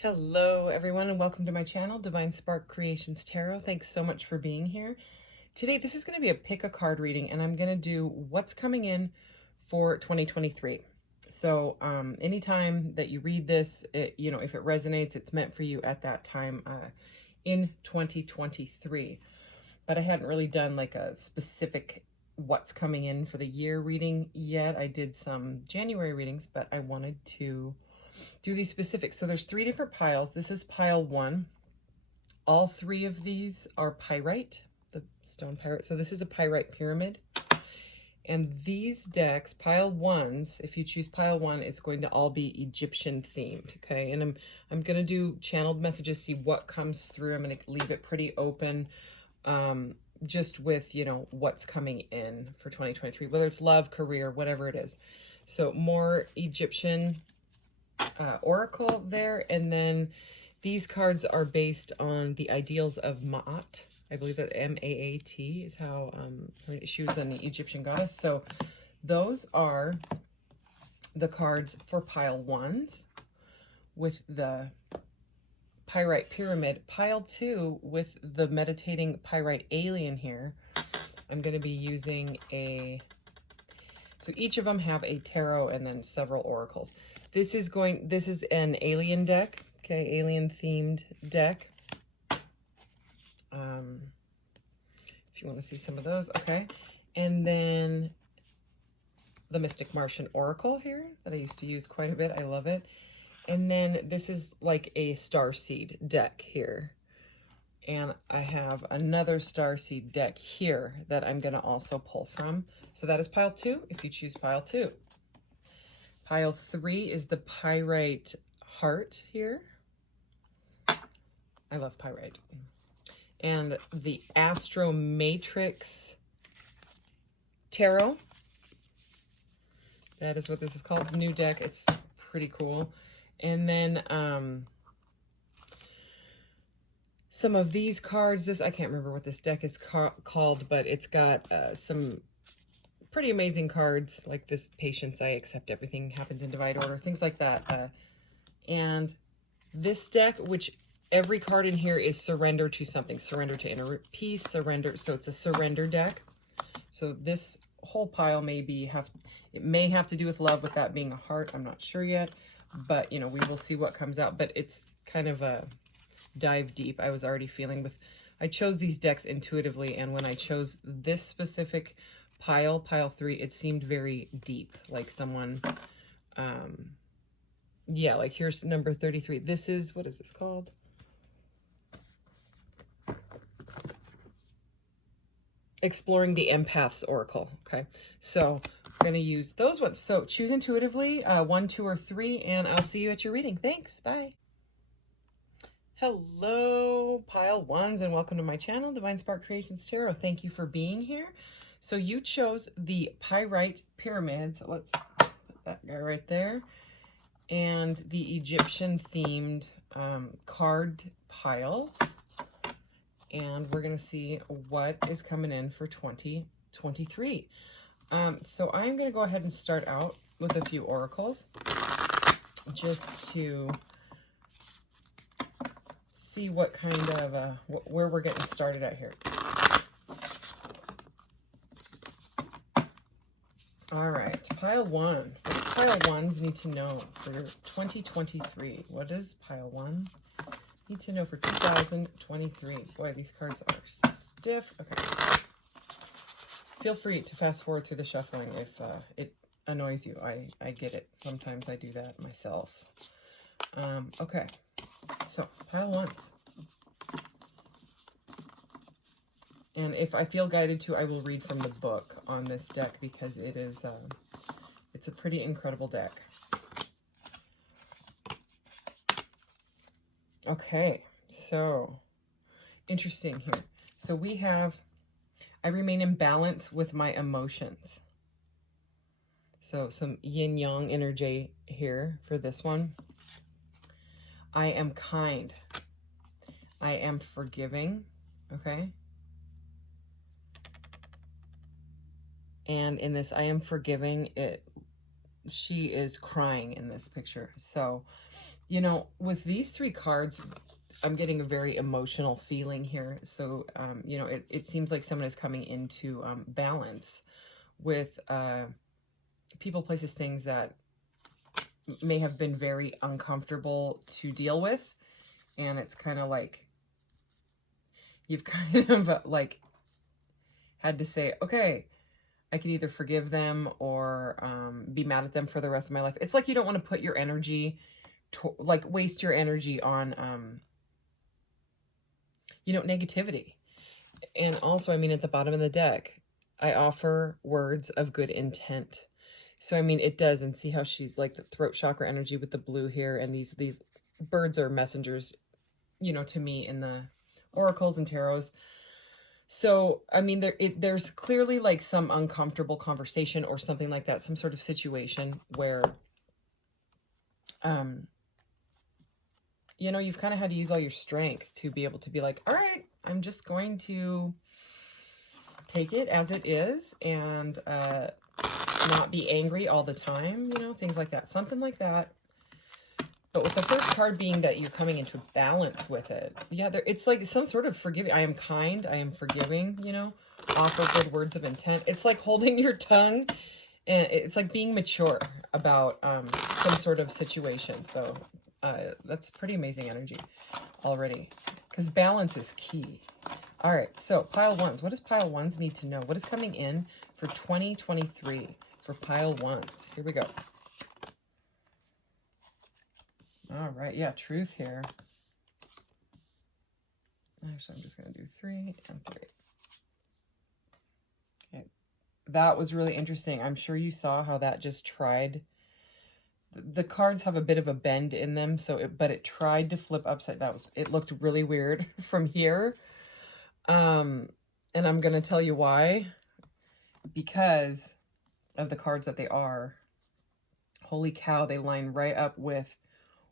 Hello everyone and welcome to my channel, Divine Spark Creations Tarot. Thanks so much for being here. Today this is going to be a pick a card reading and I'm going to do what's coming in for 2023. So anytime that you read this, if it resonates, it's meant for you at that time in 2023. But I hadn't really done like a specific what's coming in for the year reading yet. I did some January readings, but I wanted to do these specifics. So there's 3 different piles. This is pile 1. All 3 of these are pyrite, the stone pyrite. So this is a pyrite pyramid. And these decks, pile 1s, if you choose pile 1, it's going to all be Egyptian themed, okay? And I'm going to do channeled messages, see what comes through. I'm going to leave it pretty open, just with, what's coming in for 2023, whether it's love, career, whatever it is. So more Egyptian oracle there, and then these cards are based on the ideals of Ma'at. I believe that M-A-A-T is how she was an Egyptian goddess. So those are the cards for pile 1s with the Pyrite Pyramid. Pile 2 with the meditating Pyrite Alien here. I'm going to be using so each of them have a tarot and then several oracles. This is an alien deck, okay, alien themed deck. If you want to see some of those, okay. And then the Mystic Martian Oracle here that I used to use quite a bit. I love it. And then this is like a Starseed deck here. And I have another Starseed deck here that I'm going to also pull from. So that is pile 2 if you choose pile 2. Pile 3 is the Pyrite Heart here. I love Pyrite. And the AstroMatrix Tarot. That is what this is called, the new deck. It's pretty cool. And then some of these cards, I can't remember what this deck is called, but it's got some pretty amazing cards like this: Patience, I Accept Everything Happens in Divine Order, things like that. And this deck, which every card in here is surrender to something, surrender to inner peace, surrender. So it's a surrender deck. So this whole pile it may have to do with love, with that being a heart. I'm not sure yet, but we will see what comes out. But it's kind of a dive deep. I was already feeling I chose these decks intuitively, and when I chose this specific pile 3, it seemed very deep, like someone like here's number 33. This is, what is this called? Exploring the Empaths Oracle. Okay, so I'm going to use those ones. So choose intuitively, 1, 2, or 3, and I'll see you at your reading. Thanks. Bye. Hello, pile 1s, and welcome to my channel, Divine Spark Creations Tarot. Thank you for being here. So you chose the Pyrite Pyramid. So let's put that guy right there. And the Egyptian themed card piles. And we're going to see what is coming in for 2023. So I'm going to go ahead and start out with a few oracles just to see what kind of, where we're getting started at here. All right, pile 1. What does pile 1s need to know for 2023? What does pile 1 need to know for 2023? Boy, these cards are stiff. Okay. Feel free to fast forward through the shuffling if it annoys you. I get it. Sometimes I do that myself. Okay, so pile 1s. And if I feel guided to, I will read from the book on this deck because it is, it's a pretty incredible deck. Okay, so interesting here. So we have, I remain in balance with my emotions. So some yin-yang energy here for this one. I am kind. I am forgiving, okay? And in this, I am forgiving, she is crying in this picture. So, with these three cards, I'm getting a very emotional feeling here. So, it seems like someone is coming into balance with people, places, things that may have been very uncomfortable to deal with. And it's kind of like you've kind of like had to say, okay, I can either forgive them or be mad at them for the rest of my life. It's like you don't want to put your energy, waste your energy on, negativity. And also, I mean, at the bottom of the deck, I offer words of good intent. So, I mean, it does, and see how she's like the throat chakra energy with the blue here, and these birds are messengers, to me in the oracles and tarots. So, I mean, there's clearly like some uncomfortable conversation or something like that, some sort of situation where, you've kind of had to use all your strength to be able to be like, all right, I'm just going to take it as it is and not be angry all the time, things like that, something like that. But with the first card being that you're coming into balance with it. Yeah, it's like some sort of forgiving. I am kind. I am forgiving, offer good words of intent. It's like holding your tongue, and it's like being mature about some sort of situation. So that's pretty amazing energy already, because balance is key. All right, so pile ones. What does pile ones need to know? What is coming in for 2023 for pile ones? Here we go. All right, yeah, truth here. Actually, I'm just going to do 3 and 3. Okay, that was really interesting. I'm sure you saw how that just tried. The cards have a bit of a bend in them, but it tried to flip upside. It looked really weird from here. And I'm going to tell you why. Because of the cards that they are. Holy cow, they line right up with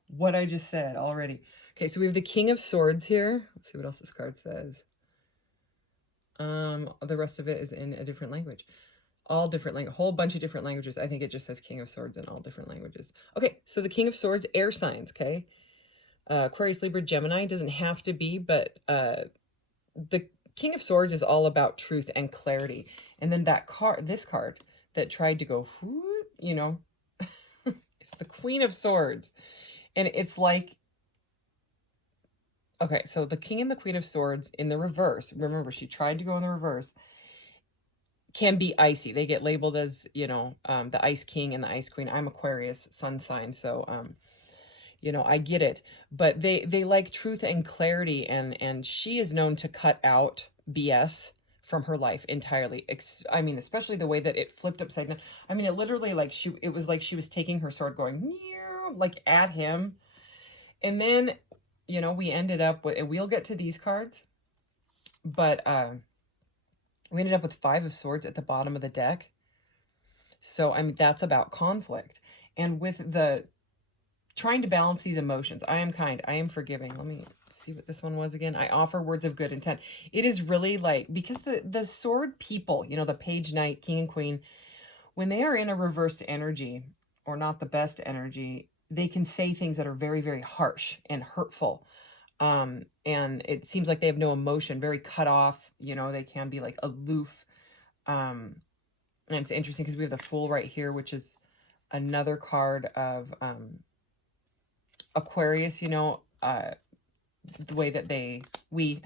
what I just said already. Okay, so we have the King of Swords here. Let's see what else this card says. The rest of it is in a different language. All different language, a whole bunch of different languages. I think it just says King of Swords in all different languages. Okay, so the King of Swords, air signs, okay? Aquarius, Libra, Gemini, doesn't have to be, but the King of Swords is all about truth and clarity. And then this card that tried to go, it's the Queen of Swords. And it's like, okay, so the King and the Queen of Swords in the reverse, remember, she tried to go in the reverse, can be icy. They get labeled as, the Ice King and the Ice Queen. I'm Aquarius, sun sign, so, I get it. But they like truth and clarity, and she is known to cut out BS from her life entirely. I mean, especially the way that it flipped upside down. I mean, it literally, it was like she was taking her sword going, like, at him. And then, we ended up with, and we'll get to these cards, but we ended up with 5 of Swords at the bottom of the deck. So, I mean, that's about conflict. And with the trying to balance these emotions, I am kind, I am forgiving. Let me see what this one was again. I offer words of good intent. It is really like, because the sword people, the page, knight, king, and queen, when they are in a reversed energy or not the best energy, they can say things that are very, very harsh and hurtful. And it seems like they have no emotion, very cut off, they can be like aloof. And it's interesting because we have the Fool right here, which is another card of Aquarius, the way that we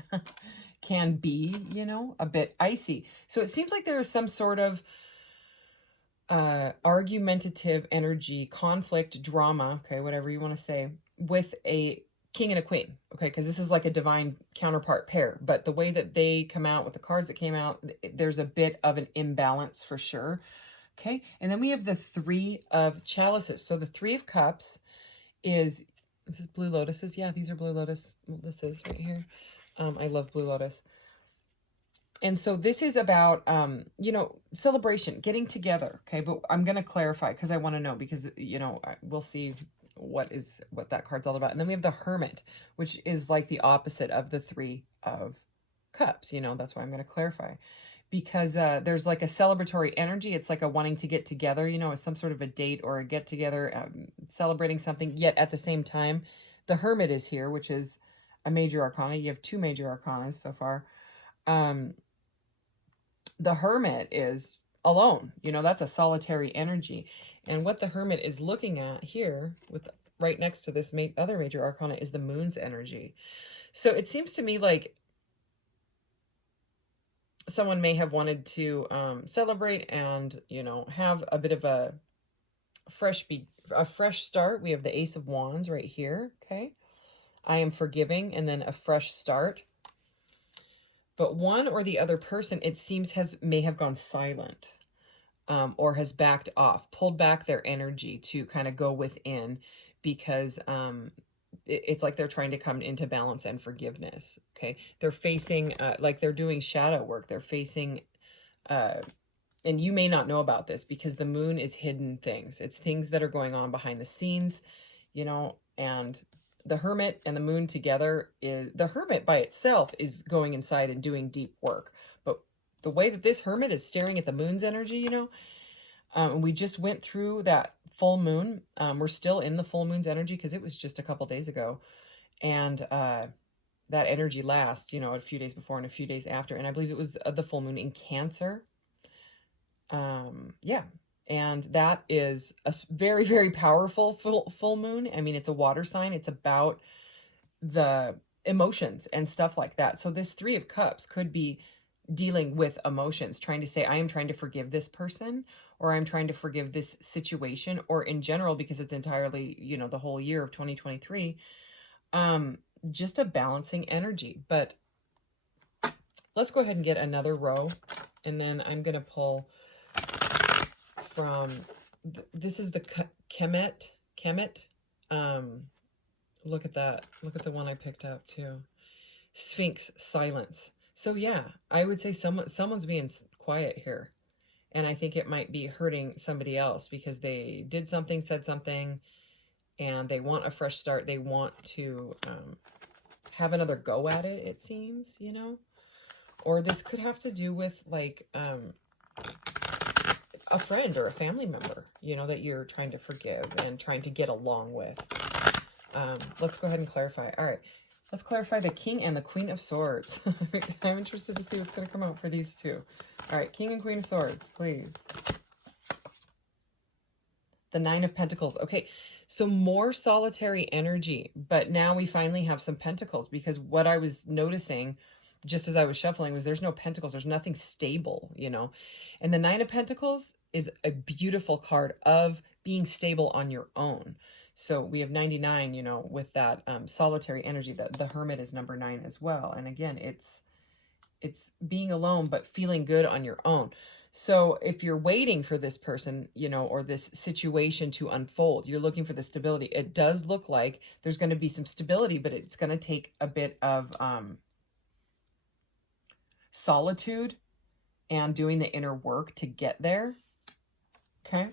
can be, a bit icy. So it seems like there is some sort of argumentative energy, conflict, drama, okay, whatever you want to say, with a king and a queen, okay, because this is like a divine counterpart pair. But the way that they come out with the cards that came out, there's a bit of an imbalance for sure. Okay, and then we have the 3 of Chalices. So the 3 of Cups is this Blue Lotuses? Yeah, these are Blue Lotuses right here. I love Blue Lotus. And so this is about, celebration, getting together. Okay, but I'm going to clarify because I want to know, because, we'll see what that card's all about. And then we have the Hermit, which is like the opposite of the 3 of Cups. That's why I'm going to clarify. because there's like a celebratory energy. It's like a wanting to get together, you know, as some sort of a date or a get together, celebrating something. Yet at the same time, the Hermit is here, which is a major arcana. You have two major arcanas so far. The Hermit is alone, you know, that's a solitary energy. And what the Hermit is looking at here, with right next to this other major arcana, is the Moon's energy. So it seems to me like someone may have wanted to celebrate and, you know, have a bit of a fresh start. We have the Ace of Wands right here. Okay, I am forgiving, and then a fresh start. But one or the other person, it seems, may have gone silent, or has backed off, pulled back their energy to kind of go within, because it's like they're trying to come into balance and forgiveness. Okay, they're facing like they're doing shadow work. They're facing and you may not know about this, because the Moon is hidden things. It's things that are going on behind the scenes, you know. And the Hermit and the Moon together, is the Hermit by itself is going inside and doing deep work. But the way that this Hermit is staring at the Moon's energy, you know, we just went through that full moon. We're still in the full moon's energy, because it was just a couple days ago. And that energy lasts, you know, a few days before and a few days after. And I believe it was the full moon in Cancer. Yeah. And that is a very, very powerful full moon. I mean, it's a water sign. It's about the emotions and stuff like that. So this Three of Cups could be dealing with emotions, trying to say, I am trying to forgive this person, or I'm trying to forgive this situation, or in general, because it's entirely, you know, the whole year of 2023, just a balancing energy. But let's go ahead and get another row, and then I'm going to pull from, this is the Kemet. Look at that. Look at the one I picked up too. Sphinx, silence. So yeah, I would say someone's being quiet here. And I think it might be hurting somebody else, because they did something, said something, and they want a fresh start. They want to have another go at it, it seems, you know. Or this could have to do with like a friend or a family member, you know, that you're trying to forgive and trying to get along with. Let's go ahead and clarify. All right, let's clarify the King and the Queen of Swords. I'm interested to see what's going to come out for these two. All right, King and Queen of Swords, please. The Nine of Pentacles. Okay, so more solitary energy, but now we finally have some pentacles, because what I was noticing just as I was shuffling was there's no pentacles. There's nothing stable, you know. And the Nine of Pentacles is a beautiful card of being stable on your own. So we have 99, you know, with that solitary energy. The Hermit is number 9 as well. And again, it's being alone, but feeling good on your own. So if you're waiting for this person, you know, or this situation to unfold, you're looking for the stability. It does look like there's going to be some stability, but it's going to take a bit of solitude and doing the inner work to get there. Okay.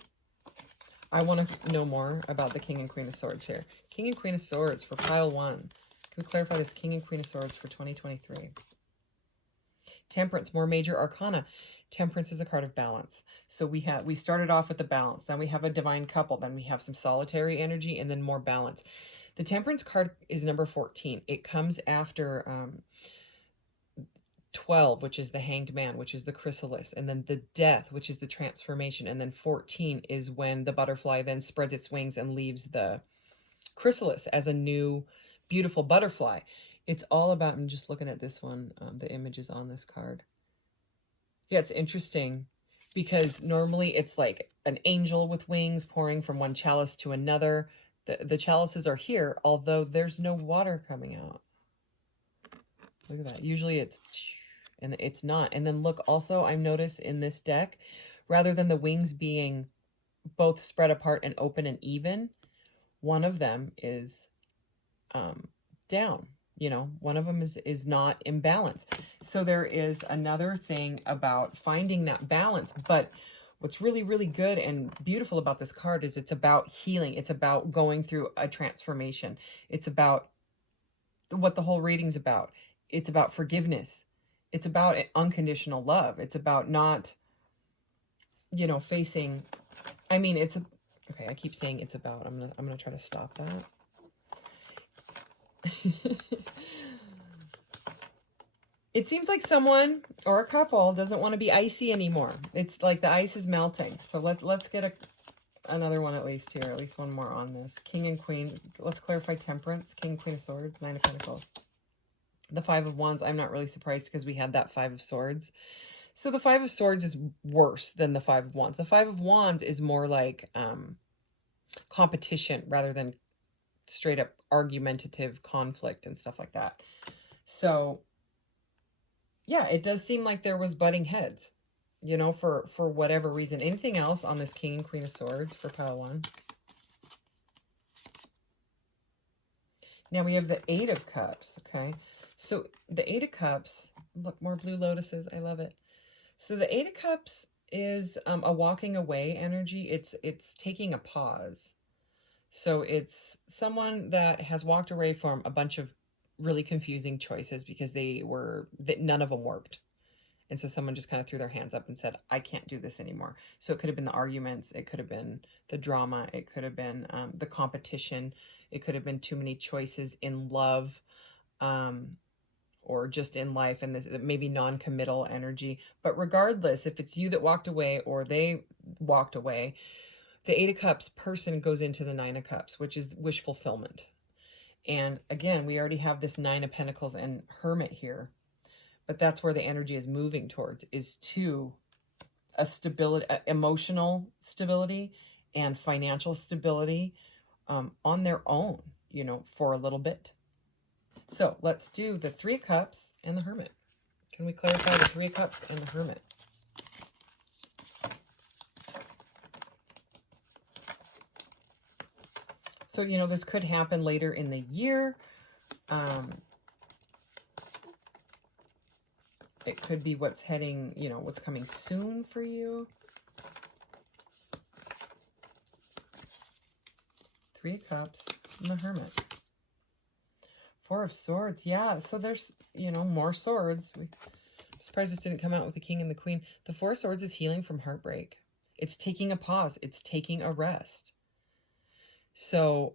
I want to know more about the King and Queen of Swords here. King and Queen of Swords for pile 1. Can we clarify this King and Queen of Swords for 2023? Temperance, more major arcana. Temperance is a card of balance. So we started off with the balance, then we have a divine couple, then we have some solitary energy, and then more balance. The Temperance card is number 14. It comes after 12, which is the Hanged Man, which is the chrysalis, and then the Death, which is the transformation, and then 14 is when the butterfly then spreads its wings and leaves the chrysalis as a new beautiful butterfly. It's all about, I'm just looking at this one, the images on this card. Yeah, it's interesting, because normally it's like an angel with wings pouring from one chalice to another. The chalices are here, although there's no water coming out. Look at that. Usually it's, and it's not. And then look, also I notice in this deck, rather than the wings being both spread apart and open and even, one of them is down. You know, one of them is not in balance. So there is another thing about finding that balance. But what's really, really good and beautiful about this card is it's about healing. It's about going through a transformation. It's about what the whole reading's about. It's about forgiveness. It's about unconditional love. It's about not, you know, facing, I mean, it's a, okay, I keep saying it's about, I'm gonna try to stop that. It seems like someone or a couple doesn't want to be icy anymore. It's like the ice is melting. So let's get another one at least here, at least one more on this. King and Queen. Let's clarify Temperance. King, Queen of Swords, Nine of Pentacles. The Five of Wands, I'm not really surprised because we had that Five of Swords. So the Five of Swords is worse than the Five of Wands. The Five of Wands is more like competition rather than straight up argumentative conflict and stuff like that. So yeah, it does seem like there was butting heads, you know, for whatever reason. Anything else on this King and Queen of Swords for pile one? Now we have the Eight of Cups, okay? So the Eight of Cups, look, more blue lotuses. I love it. So the Eight of Cups is a walking away energy. It's taking a pause. So it's someone that has walked away from a bunch of really confusing choices because none of them worked. And so someone just kind of threw their hands up and said, I can't do this anymore. So it could have been the arguments. It could have been the drama. It could have been the competition. It could have been too many choices in love or just in life, and maybe non-committal energy. But regardless, if it's you that walked away or they walked away, the Eight of Cups person goes into the Nine of Cups, which is wish fulfillment. And again, we already have this Nine of Pentacles and Hermit here. But that's where the energy is moving towards, is to a stability, emotional stability and financial stability on their own, you know, for a little bit. So let's do the Three of Cups and the Hermit. Can we clarify the Three of Cups and the Hermit? So, you know, this could happen later in the year. It could be what's heading, you know, what's coming soon for you. Three of Cups and the Hermit. Four of Swords. Yeah, so there's, you know, more swords. I'm surprised this didn't come out with the King and the Queen. The Four of Swords is healing from heartbreak. It's taking a pause. It's taking a rest. So,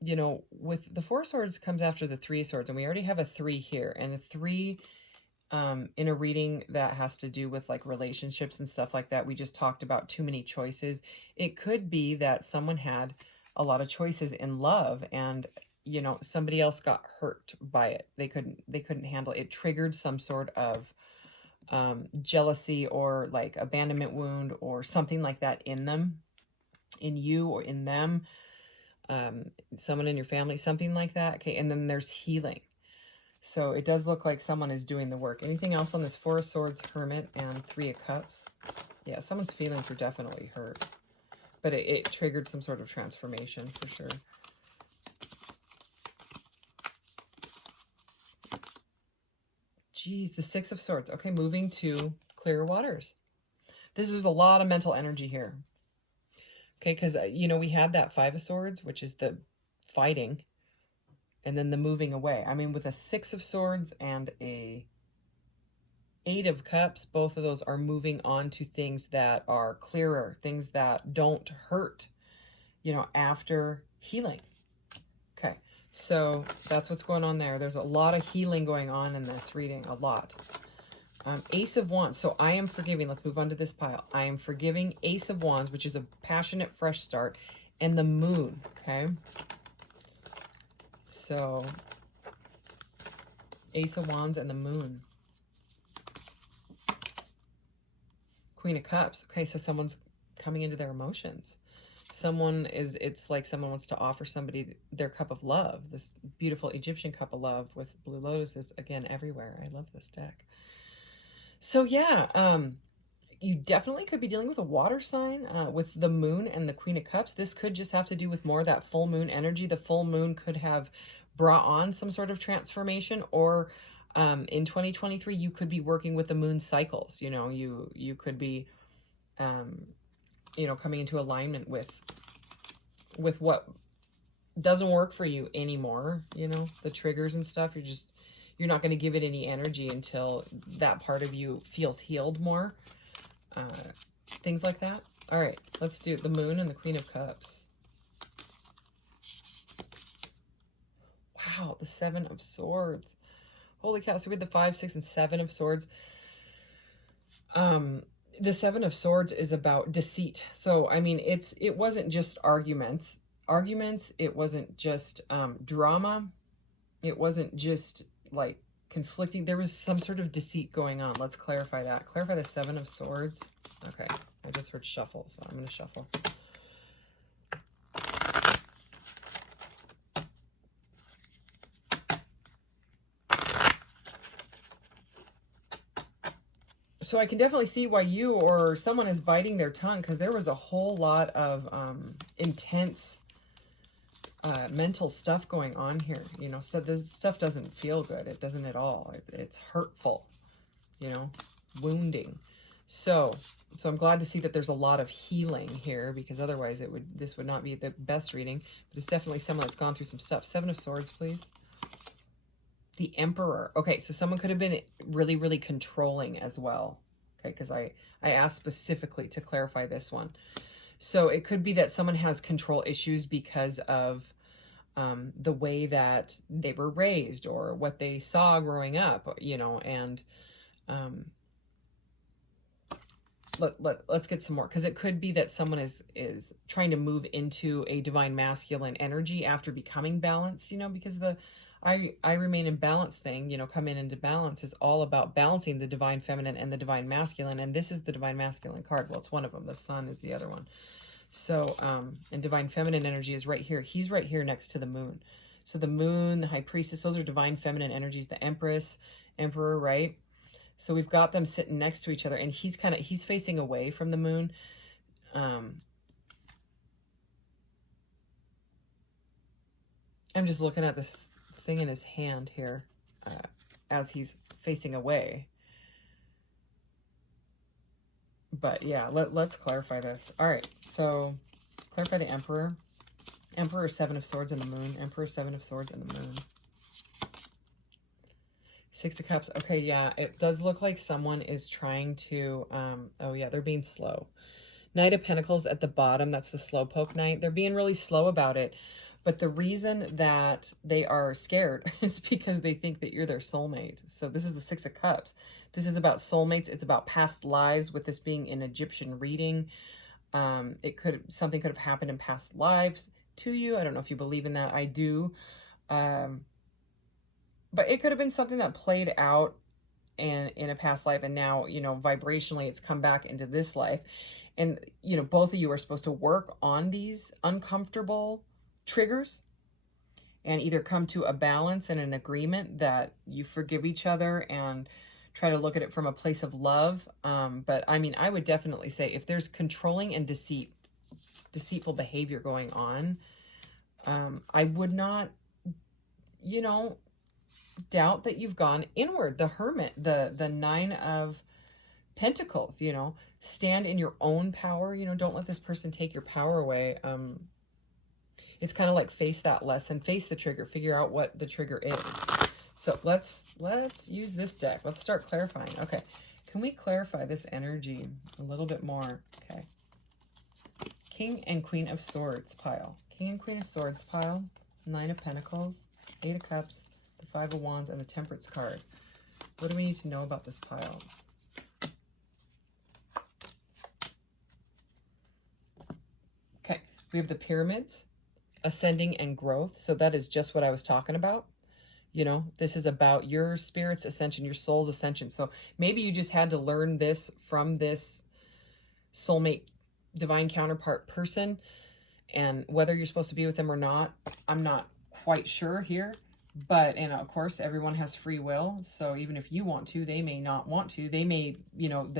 you know, with the Four of Swords comes after the Three of Swords, and we already have a 3 here. And the 3... in a reading that has to do with like relationships and stuff like that, we just talked about too many choices. It could be that someone had a lot of choices in love, and you know, somebody else got hurt by it. They couldn't handle it. It triggered some sort of jealousy or like abandonment wound or something like that in them, in you or in them, someone in your family, something like that. Okay, and then there's healing. So it does look like someone is doing the work. Anything else on this Four of Swords, Hermit, and Three of Cups? Yeah, someone's feelings were definitely hurt. But it triggered some sort of transformation for sure. Geez, the Six of Swords. Okay, moving to clearer waters. This is a lot of mental energy here. Okay, because, you know, we had that Five of Swords, which is the fighting. And then the moving away. I mean, with a Six of Swords and a Eight of Cups, both of those are moving on to things that are clearer, things that don't hurt, you know, after healing. Okay, so that's what's going on there. There's a lot of healing going on in this reading, a lot. Ace of Wands. So I am forgiving. Let's move on to this pile. I am forgiving. Ace of Wands, which is a passionate, fresh start. And the Moon, okay? So, Ace of Wands and the Moon. Queen of Cups. Okay, so someone's coming into their emotions. It's like someone wants to offer somebody their cup of love. This beautiful Egyptian cup of love with blue lotuses, again, everywhere. I love this deck. So, yeah, you definitely could be dealing with a water sign with the Moon and the Queen of Cups. This could just have to do with more of that full moon energy. The full moon could have brought on some sort of transformation, or in 2023, you could be working with the moon cycles. You know, you could be, you know, coming into alignment with what doesn't work for you anymore. You know, the triggers and stuff. you're not going to give it any energy until that part of you feels healed more. Things like that. All right, let's do the Moon and the Queen of Cups. Wow, the Seven of Swords. Holy cow. So we had the 5, 6, and 7 of Swords. The Seven of Swords is about deceit. So, I mean, it wasn't just arguments. It wasn't just drama. It wasn't just like conflicting. There was some sort of deceit going on. Let's clarify that. Clarify the Seven of Swords. Okay, I just heard shuffle, so I'm going to shuffle. So I can definitely see why you or someone is biting their tongue, because there was a whole lot of intense mental stuff going on here. You know, this stuff doesn't feel good. It doesn't at all. It's hurtful, you know, wounding. So I'm glad to see that there's a lot of healing here, because otherwise this would not be the best reading. But it's definitely someone that's gone through some stuff. Seven of Swords, please. The Emperor. Okay, so someone could have been really, really controlling as well. Okay, because I asked specifically to clarify this one. So it could be that someone has control issues because of the way that they were raised or what they saw growing up, you know, and let's get some more, because it could be that someone is trying to move into a divine masculine energy after becoming balanced, you know, because the I remain in balance thing, you know, come in into balance is all about balancing the divine feminine and the divine masculine. And this is the divine masculine card. Well, it's one of them. The Sun is the other one. So, and divine feminine energy is right here. He's right here next to the Moon. So the Moon, the High Priestess, those are divine feminine energies. The Empress, Emperor, right? So we've got them sitting next to each other, and he's facing away from the Moon. I'm just looking at this thing in his hand here as he's facing away. But yeah, let's clarify this. All right, so clarify the Emperor. Emperor, Seven of Swords, and the Moon. Emperor, Seven of Swords, and the Moon. Six of Cups. Okay, yeah, it does look like someone is trying to, oh yeah, they're being slow. Knight of Pentacles at the bottom, that's the slowpoke knight. They're being really slow about it. But the reason that they are scared is because they think that you're their soulmate. So this is the Six of Cups. This is about soulmates. It's about past lives, with this being an Egyptian reading. Something could have happened in past lives to you. I don't know if you believe in that. I do. But it could have been something that played out in a past life, and now, you know, vibrationally it's come back into this life. And, you know, both of you are supposed to work on these uncomfortable triggers and either come to a balance and an agreement that you forgive each other and try to look at it from a place of love. But I mean, I would definitely say if there's controlling and deceitful behavior going on, I would not, you know, doubt that you've gone inward. The Hermit, the Nine of Pentacles, you know, stand in your own power, you know, don't let this person take your power away. It's kind of like face that lesson, face the trigger, figure out what the trigger is. So let's use this deck. Let's start clarifying. Okay, can we clarify this energy a little bit more? Okay, King and Queen of Swords pile. King and Queen of Swords pile. Nine of Pentacles, Eight of Cups, the Five of Wands, and the Temperance card. What do we need to know about this pile? Okay, we have the Pyramids, ascending and growth. So that is just what I was talking about. You know, this is about your spirit's ascension, your soul's ascension. So maybe you just had to learn this from this soulmate, divine counterpart person. And whether you're supposed to be with them or not, I'm not quite sure here. But, and of course, everyone has free will. So even if you want to, they may not want to. They may, you know,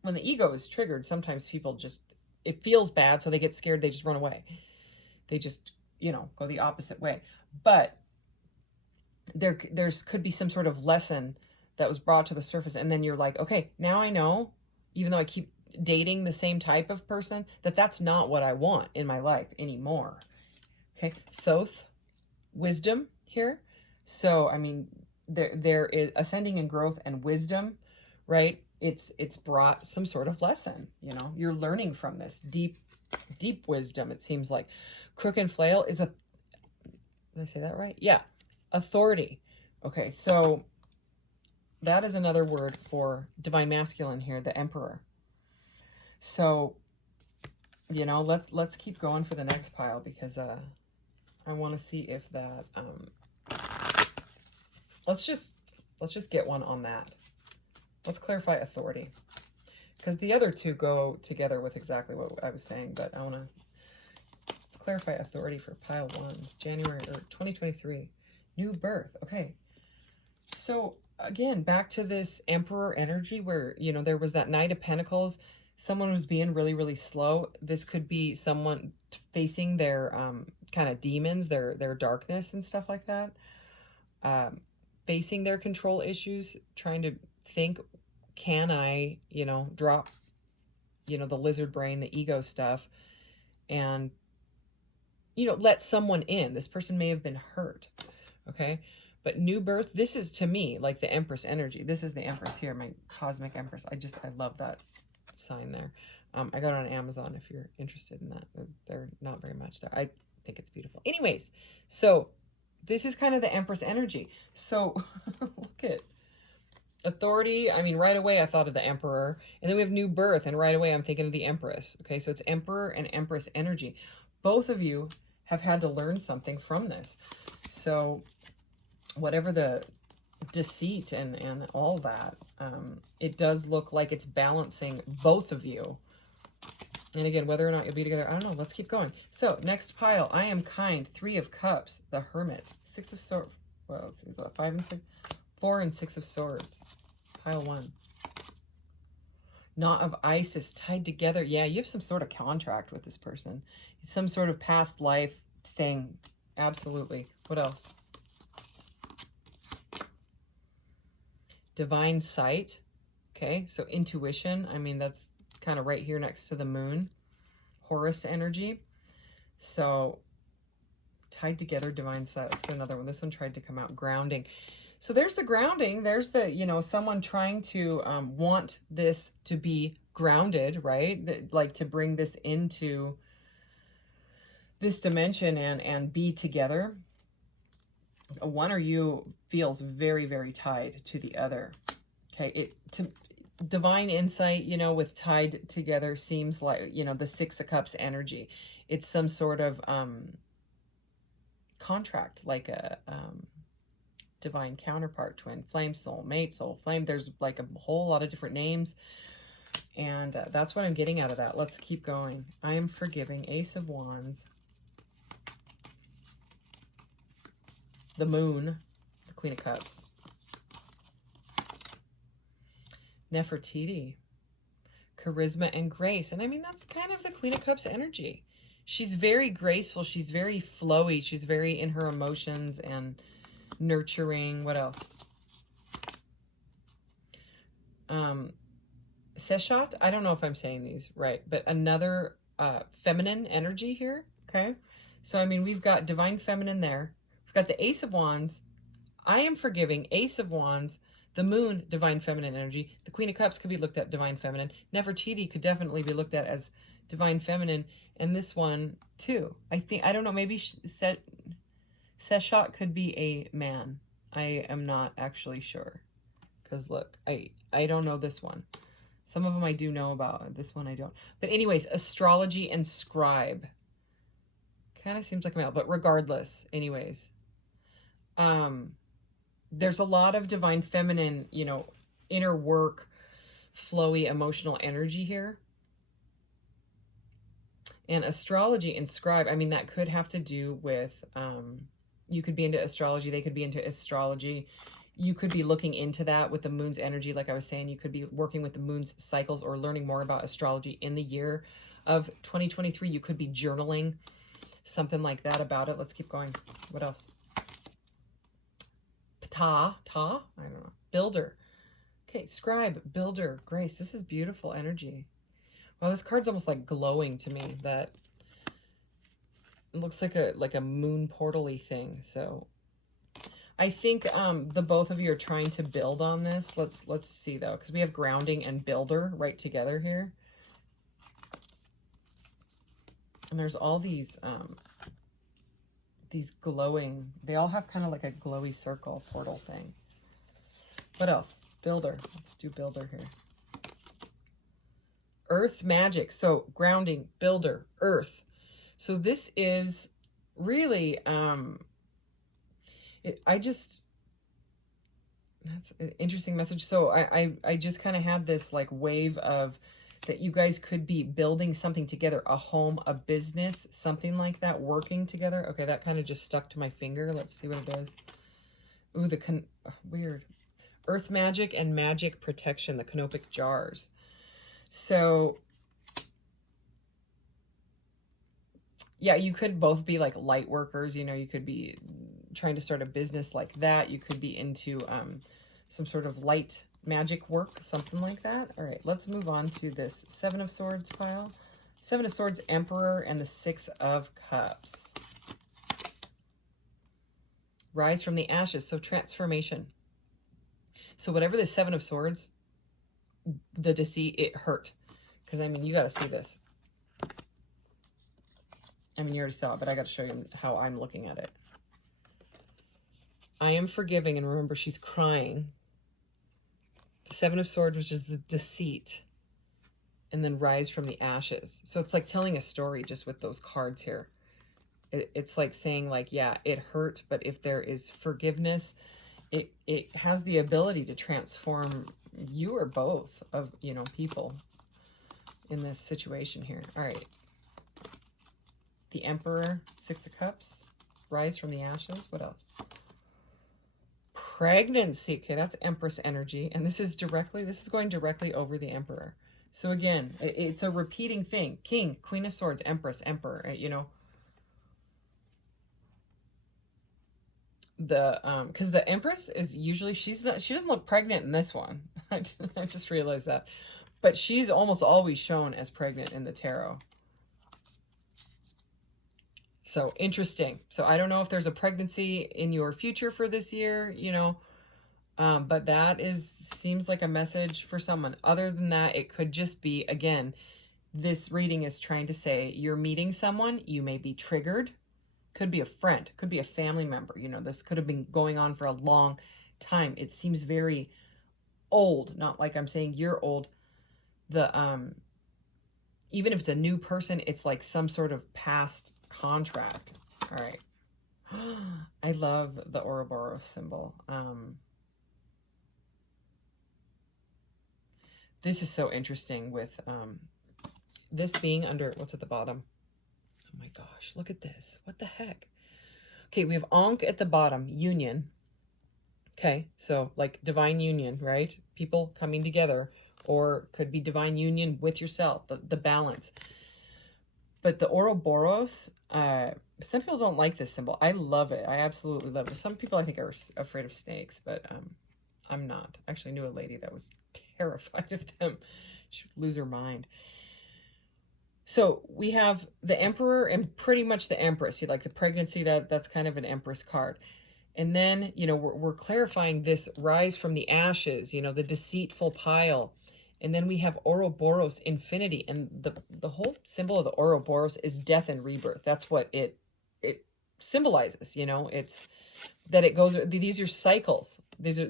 when the ego is triggered, sometimes people just, it feels bad, so they get scared, they just run away. They just, you know, go the opposite way. But there's could be some sort of lesson that was brought to the surface, and then you're like, okay, now I know, even though I keep dating the same type of person, that's not what I want in my life anymore. Okay, Thoth, wisdom here. So, I mean, there is ascending in growth and wisdom, right? It's brought some sort of lesson, you know, you're learning from this deep wisdom. It seems like crook and flail is a, did I say that right? Yeah, authority. Okay, so that is another word for divine masculine here, the emperor. So, you know, let's keep going for the next pile, because I want to see if that let's just get one on that. Let's clarify authority, because the other two go together with exactly what I was saying, but I want to, let's clarify authority for pile ones. January or 2023, new birth. Okay, so again, back to this emperor energy where, you know, there was that Knight of Pentacles. Someone was being really, really slow. This could be someone facing their kind of demons, their darkness and stuff like that. Facing their control issues, trying to think, can I, you know, drop, you know, the lizard brain, the ego stuff, and, you know, let someone in. This person may have been hurt. Okay. But new birth, this is to me like the Empress energy. This is the Empress here, my cosmic Empress. I love that sign there. I got it on Amazon if you're interested in that. They're not very much there. I think it's beautiful. Anyways, so this is kind of the Empress energy. So look at authority. I mean, right away I thought of the Emperor, and then we have new birth, and right away I'm thinking of the Empress. Okay, so it's Emperor and Empress energy. Both of you have had to learn something from this. So whatever the deceit and all that, it does look like it's balancing both of you. And again, whether or not you'll be together, I don't know. Let's keep going. So next pile, I am kind. 3 of Cups, the Hermit. 6 of Swords. Well, let's see, is that 5 and 6? 4 and 6 of Swords. Pile 1. Knot of Isis tied together. Yeah, you have some sort of contract with this person. Some sort of past life thing. Absolutely. What else? Divine sight. Okay, so intuition. I mean, that's kind of right here next to the moon. Horus energy. So tied together, divine sight. Let's get another one. This one tried to come out. Grounding. So there's the grounding. There's the, you know, someone trying to want this to be grounded, right? Like to bring this into this dimension and be together. One of you feels very, very tied to the other. Okay, divine insight, you know, with tied together seems like, you know, the 6 of Cups energy. It's some sort of contract, like a divine counterpart, twin flame, soul, mate, soul flame. There's like a whole lot of different names, and that's what I'm getting out of that. Let's keep going. I am forgiving. Ace of Wands. The Moon, the Queen of Cups. Nefertiti, charisma and grace. And I mean, that's kind of the Queen of Cups energy. She's very graceful. She's very flowy. She's very in her emotions and nurturing. What else? Seshat. I don't know if I'm saying these right, but another feminine energy here. Okay. So, I mean, we've got divine feminine there. We've got the Ace of Wands. I am forgiving. Ace of Wands. The Moon, divine feminine energy. The Queen of Cups could be looked at divine feminine. Nefertiti could definitely be looked at as divine feminine. And this one too. I don't know, maybe Seshat could be a man. I am not actually sure. Because look, I don't know this one. Some of them I do know about. This one I don't. But anyways, astrology and scribe. Kind of seems like a male, but regardless, anyways. There's a lot of divine feminine, you know, inner work, flowy, emotional energy here. And astrology and scribe, I mean, that could have to do with, you could be into astrology, they could be into astrology. You could be looking into that with the moon's energy. Like I was saying, you could be working with the moon's cycles or learning more about astrology in the year of 2023. You could be journaling, something like that about it. Let's keep going. What else? I don't know. Builder. Okay, scribe, builder, grace. This is beautiful energy. Well, this card's almost like glowing to me. That it looks like a moon portal-y thing. So I think the both of you are trying to build on this. Let's see though, because we have grounding and builder right together here. And there's all these glowing, they all have kind of like a glowy circle portal thing. What else? Builder. Let's do builder here. Earth magic. So grounding, builder, earth. So this is really, that's an interesting message. So I just kind of had this like wave of that you guys could be building something together, a home, a business, something like that, working together. Okay, that kind of just stuck to my finger. Let's see what it does. Ooh, weird. Earth magic and magic protection, the canopic jars. So yeah, you could both be like light workers, you know, you could be trying to start a business like that. You could be into some sort of light magic work, something like that. All right, let's move on to this Seven of Swords pile. Seven of Swords, Emperor, and the Six of Cups. Rise from the ashes, so transformation. So whatever the Seven of Swords, the deceit, it hurt. Because, I mean, you got to see this. I mean, you already saw it, but I got to show you how I'm looking at it. I am forgiving, and remember, she's crying. The Seven of Swords, which is the deceit, and then rise from the ashes. So it's like telling a story just with those cards here. It's like saying, like, yeah, it hurt, but if there is forgiveness, it has the ability to transform you or both of, you know, people in this situation here. All right. The Emperor, Six of Cups, rise from the ashes. What else? Pregnancy. Okay, that's Empress energy. And this is going directly over the Emperor. So again, it's a repeating thing. King, Queen of Swords, Empress, Emperor, you know. Because the Empress is usually, she doesn't look pregnant in this one. I just realized that. But she's almost always shown as pregnant in the tarot. So interesting. So I don't know if there's a pregnancy in your future for this year, you know, but that seems like a message for someone. Other than that, it could just be, again, this reading is trying to say you're meeting someone, you may be triggered, could be a friend, could be a family member, you know, this could have been going on for a long time. It seems very old, not like I'm saying you're old. Even if it's a new person, it's like some sort of past contract. All right. I love the Ouroboros symbol. This is so interesting with this being under, what's at the bottom? Oh my gosh, look at this. What the heck? Okay, we have Ankh at the bottom, union. Okay, so like divine union, right? People coming together, or could be divine union with yourself, the balance. But the Ouroboros, some people don't like this symbol. I love it. I absolutely love it. Some people I think are afraid of snakes, but I'm not. I actually knew a lady that was terrified of them. She would lose her mind. So we have the Emperor and pretty much the Empress. You like the pregnancy, that's kind of an Empress card. And then, you know, we're clarifying this rise from the ashes, you know, the deceitful pile. And then we have Ouroboros, infinity. And the whole symbol of the Ouroboros is death and rebirth. That's what it symbolizes, you know. It's that it goes, these are cycles.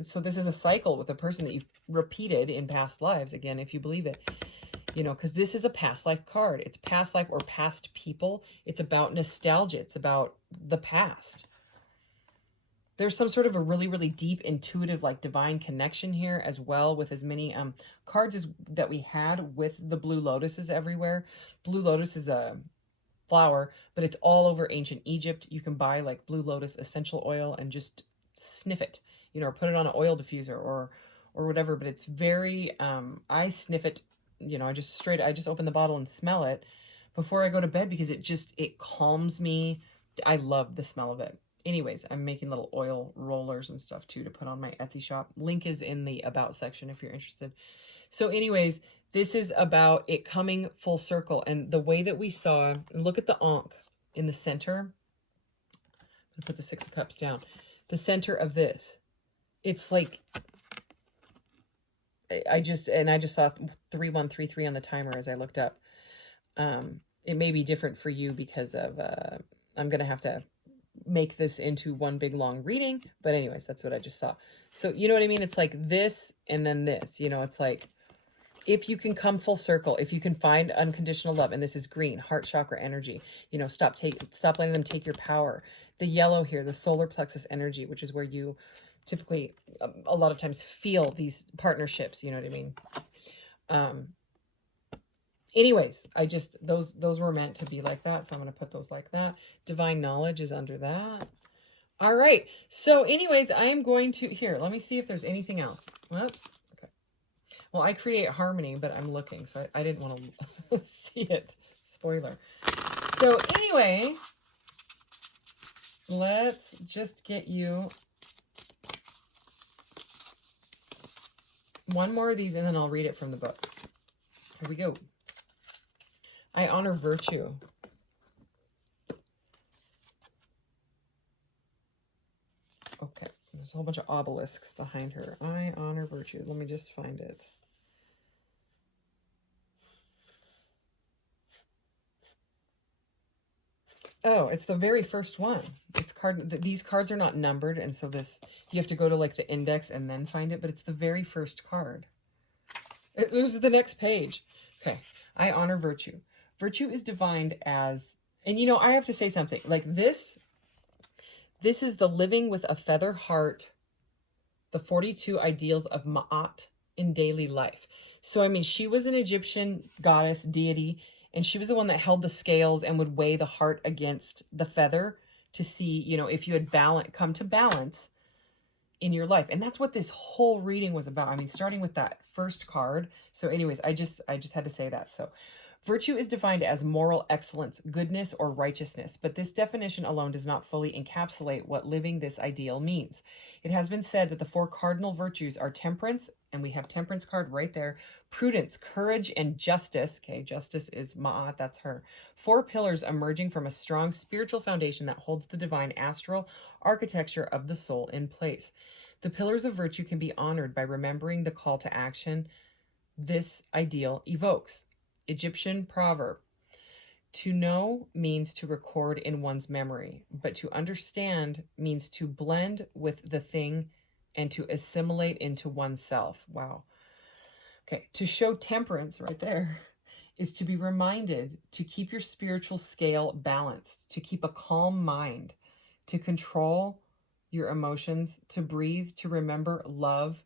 So this is a cycle with a person that you've repeated in past lives, again, if you believe it. You know, because this is a past life card. It's past life or past people. It's about nostalgia. It's about the past. There's some sort of a really, really deep, intuitive, like divine connection here as well, with as many cards as that we had with the blue lotuses everywhere. Blue lotus is a flower, but it's all over ancient Egypt. You can buy like blue lotus essential oil and just sniff it, you know, or put it on an oil diffuser or whatever. But it's very, I sniff it, you know, I just open the bottle and smell it before I go to bed because it calms me. I love the smell of it. Anyways, I'm making little oil rollers and stuff too to put on my Etsy shop. Link is in the about section if you're interested. So anyways, this is about it coming full circle. And the way that we saw, look at the Ankh in the center. I'll put the Six of Cups down. the center of this. It's like, I just saw 3133 on the timer as I looked up. It may be different for you because of, I'm going to have to make this into one big long reading. But anyways, that's what I just saw. So, you know what I mean? It's like this and then this, you know, it's like, if you can come full circle, if you can find unconditional love, and this is green, heart chakra energy, you know, stop letting them take your power. The yellow here, the solar plexus energy, which is where you typically, a lot of times, feel these partnerships, you know what I mean? Anyways, those were meant to be like that, so I'm going to put those like that. Divine knowledge is under that. All right, so anyways, I am going to, here, let me see if there's anything else. Whoops. Well, I create harmony, but I'm looking, so I didn't want to see it. Spoiler. So anyway, let's just get you one more of these, and then I'll read it from the book. Here we go. I honor virtue. Okay, there's a whole bunch of obelisks behind her. I honor virtue. Let me just find it. Oh, it's the very first one. It's these cards are not numbered, and so this, you have to go to like the index and then find it, but it's the very first card. It was the next page. Okay. I honor virtue. Virtue is defined as, and you know, I have to say something like this is the living with a feather heart, the 42 ideals of Ma'at in daily life. So, I mean, she was an Egyptian goddess, deity, and she was the one that held the scales and would weigh the heart against the feather to see, you know, if you had come to balance in your life. And that's what this whole reading was about. I mean, starting with that first card. So anyways, I just had to say that. So virtue is defined as moral excellence, goodness, or righteousness, but this definition alone does not fully encapsulate what living this ideal means. It has been said that the four cardinal virtues are temperance, and we have temperance card right there, prudence, courage, and justice. Okay, justice is Ma'at, that's her. Four pillars emerging from a strong spiritual foundation that holds the divine astral architecture of the soul in place. The pillars of virtue can be honored by remembering the call to action this ideal evokes. Egyptian proverb. To know means to record in one's memory, but to understand means to blend with the thing and to assimilate into oneself. Wow. Okay, to show temperance right there is to be reminded to keep your spiritual scale balanced, to keep a calm mind, to control your emotions, to breathe, to remember love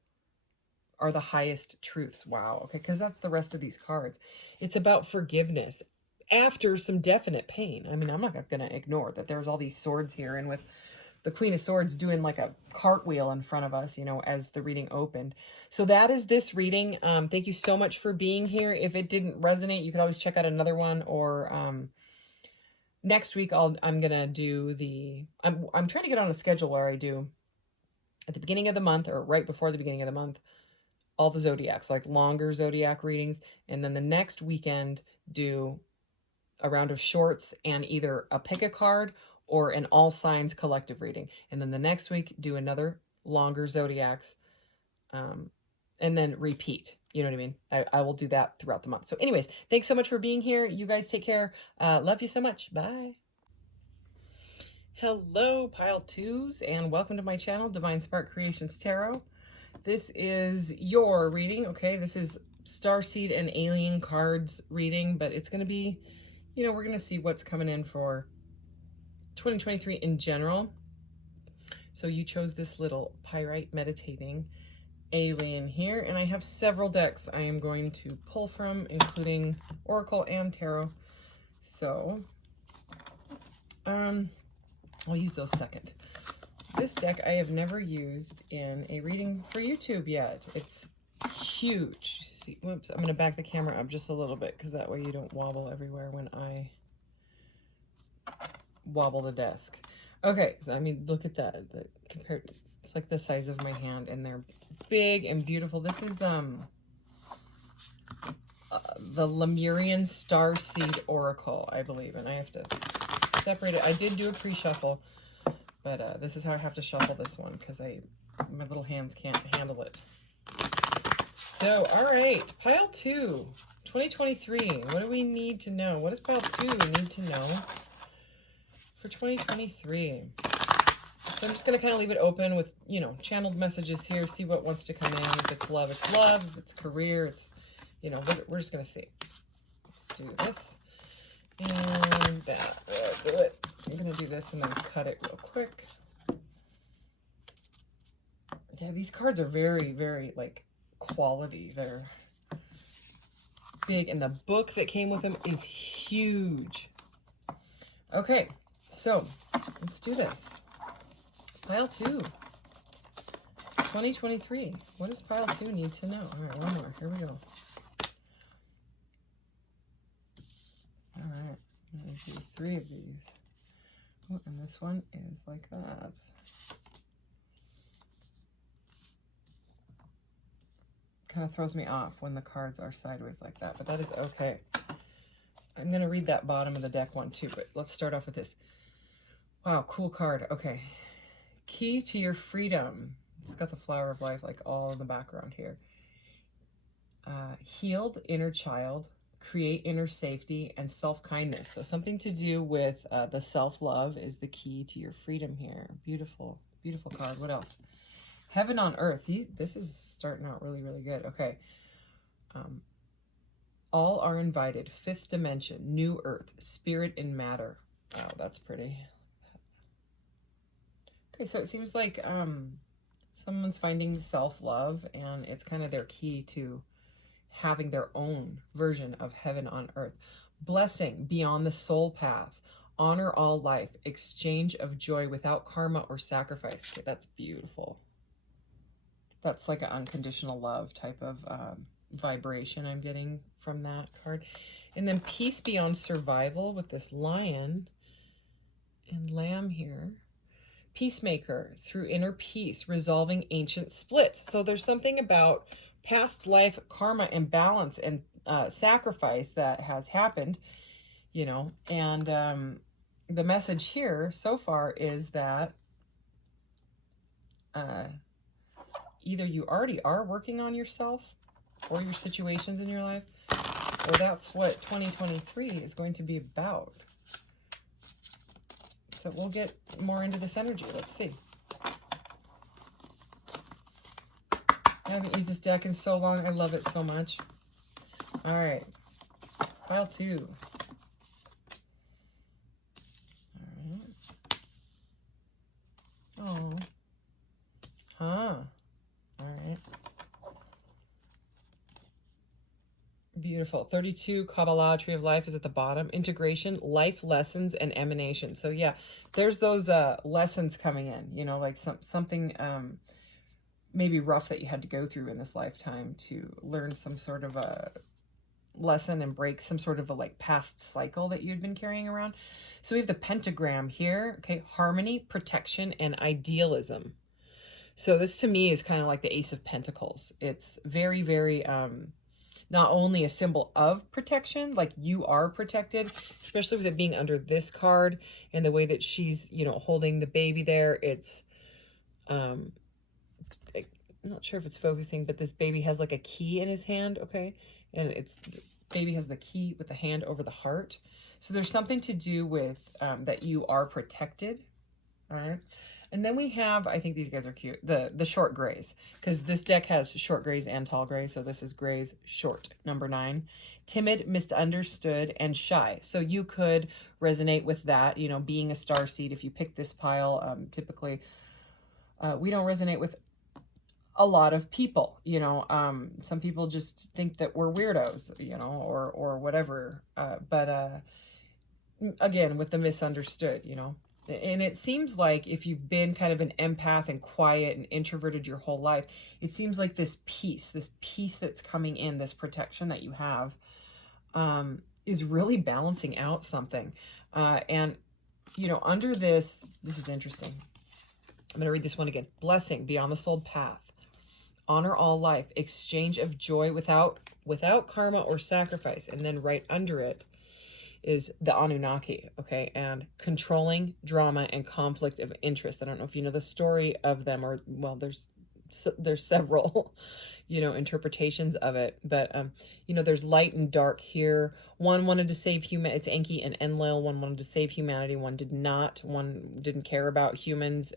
are the highest truths. Wow. Okay, because that's the rest of these cards. It's about forgiveness after some definite pain. I mean, I'm not going to ignore that there's all these swords here, and with the Queen of Swords doing like a cartwheel in front of us, you know, as the reading opened. So that is this reading. Thank you so much for being here. If it didn't resonate, you could always check out another one, or next week I'm going to do I'm trying to get on a schedule where I do at the beginning of the month or right before the beginning of the month, all the zodiacs, like longer zodiac readings. And then the next weekend do a round of shorts and either a pick a card or an all signs collective reading. And then the next week do another longer zodiacs, and then repeat. You know what I mean? I will do that throughout the month. So anyways, thanks so much for being here. You guys take care. Love you so much. Bye. Hello, pile twos, and welcome to my channel, Divine Spark Creations Tarot. This is your reading, okay? This is Starseed and Alien cards reading, but it's going to be, you know, we're going to see what's coming in for 2023 in general. So you chose this little Pyrite meditating alien here, and I have several decks I am going to pull from, including Oracle and Tarot. So, I'll use those second. This deck I have never used in a reading for YouTube yet. It's huge. See, whoops, I'm going to back the camera up just a little bit because that way you don't wobble everywhere when I wobble the desk. Okay, so I mean, look at that. Compared, it's like the size of my hand, and they're big and beautiful. This is the Lemurian Starseed Oracle, I believe, and I have to separate it. I did do a pre-shuffle, But this is how I have to shuffle this one because my little hands can't handle it. So, all right, pile 2, 2023. What do we need to know? What does pile 2 need to know for 2023? So I'm just going to kind of leave it open with, you know, channeled messages here, see what wants to come in. If it's love, it's love. If it's career, it's, you know, we're just going to see. Let's do this and that. Do it. I'm going to do this and then cut it real quick. Yeah, these cards are very, very, like, quality. They're big, and the book that came with them is huge. Okay, so let's do this. Pile 2, 2023. What does pile 2 need to know? All right, one more. Here we go. All right, I'm going to do 3 of these. Oh, and this one is like that. Kind of throws me off when the cards are sideways like that, but that is okay. I'm going to read that bottom of the deck one too, but let's start off with this. Wow, cool card. Okay. Key to your freedom. It's got the flower of life like all in the background here. Healed inner child, create inner safety, and self-kindness. So something to do with the self-love is the key to your freedom here. Beautiful, beautiful card. What else? Heaven on earth. This is starting out really, really good. Okay. All are invited. 5th dimension, new earth, spirit and matter. Wow, that's pretty. Okay, so it seems like someone's finding self-love, and it's kind of their key to having their own version of heaven on earth. Blessing beyond the soul path. Honor all life. Exchange of joy without karma or sacrifice. Okay, that's beautiful. That's like an unconditional love type of vibration I'm getting from that card. And then peace beyond survival with this lion and lamb here. Peacemaker through inner peace, resolving ancient splits. So there's something about past life karma and balance and sacrifice that has happened, you know, and the message here so far is that either you already are working on yourself or your situations in your life, or that's what 2023 is going to be about. So we'll get more into this energy. Let's see. I haven't used this deck in so long. I love it so much. All right. Pile 2. All right. Oh. Huh. All right. Beautiful. 32, Kabbalah, Tree of Life is at the bottom. Integration, life lessons, and emanation. So yeah, there's those lessons coming in, you know, like something maybe rough that you had to go through in this lifetime to learn some sort of a lesson and break some sort of a like past cycle that you'd been carrying around. So we have the pentagram here. Okay, harmony, protection, and idealism. So this to me is kind of like the Ace of Pentacles. It's very, very not only a symbol of protection, like you are protected, especially with it being under this card and the way that she's, you know, holding the baby there. It's, I'm not sure if it's focusing, but this baby has like a key in his hand, okay? And it's, baby has the key with the hand over the heart. So there's something to do with that you are protected, all right? And then we have, I think these guys are cute, the short grays, because this deck has short grays and tall grays. So this is grays short, number 9. Timid, misunderstood, and shy. So you could resonate with that, you know, being a starseed. If you pick this pile, typically we don't resonate with a lot of people, you know. Some people just think that we're weirdos, you know, or whatever. But again, with the misunderstood, you know. And it seems like if you've been kind of an empath and quiet and introverted your whole life, it seems like this peace that's coming in, this protection that you have, is really balancing out something. And, you know, under this is interesting. I'm going to read this one again. Blessing beyond the soul path. Honor all life. Exchange of joy without karma or sacrifice. And then right under it is the Anunnaki, okay, and controlling drama and conflict of interest. I don't know if you know the story of them, or, well, there's several, you know, interpretations of it, but you know, there's light and dark here. One wanted to save human, it's Enki and Enlil. One wanted to save humanity, one did not. One didn't care about humans.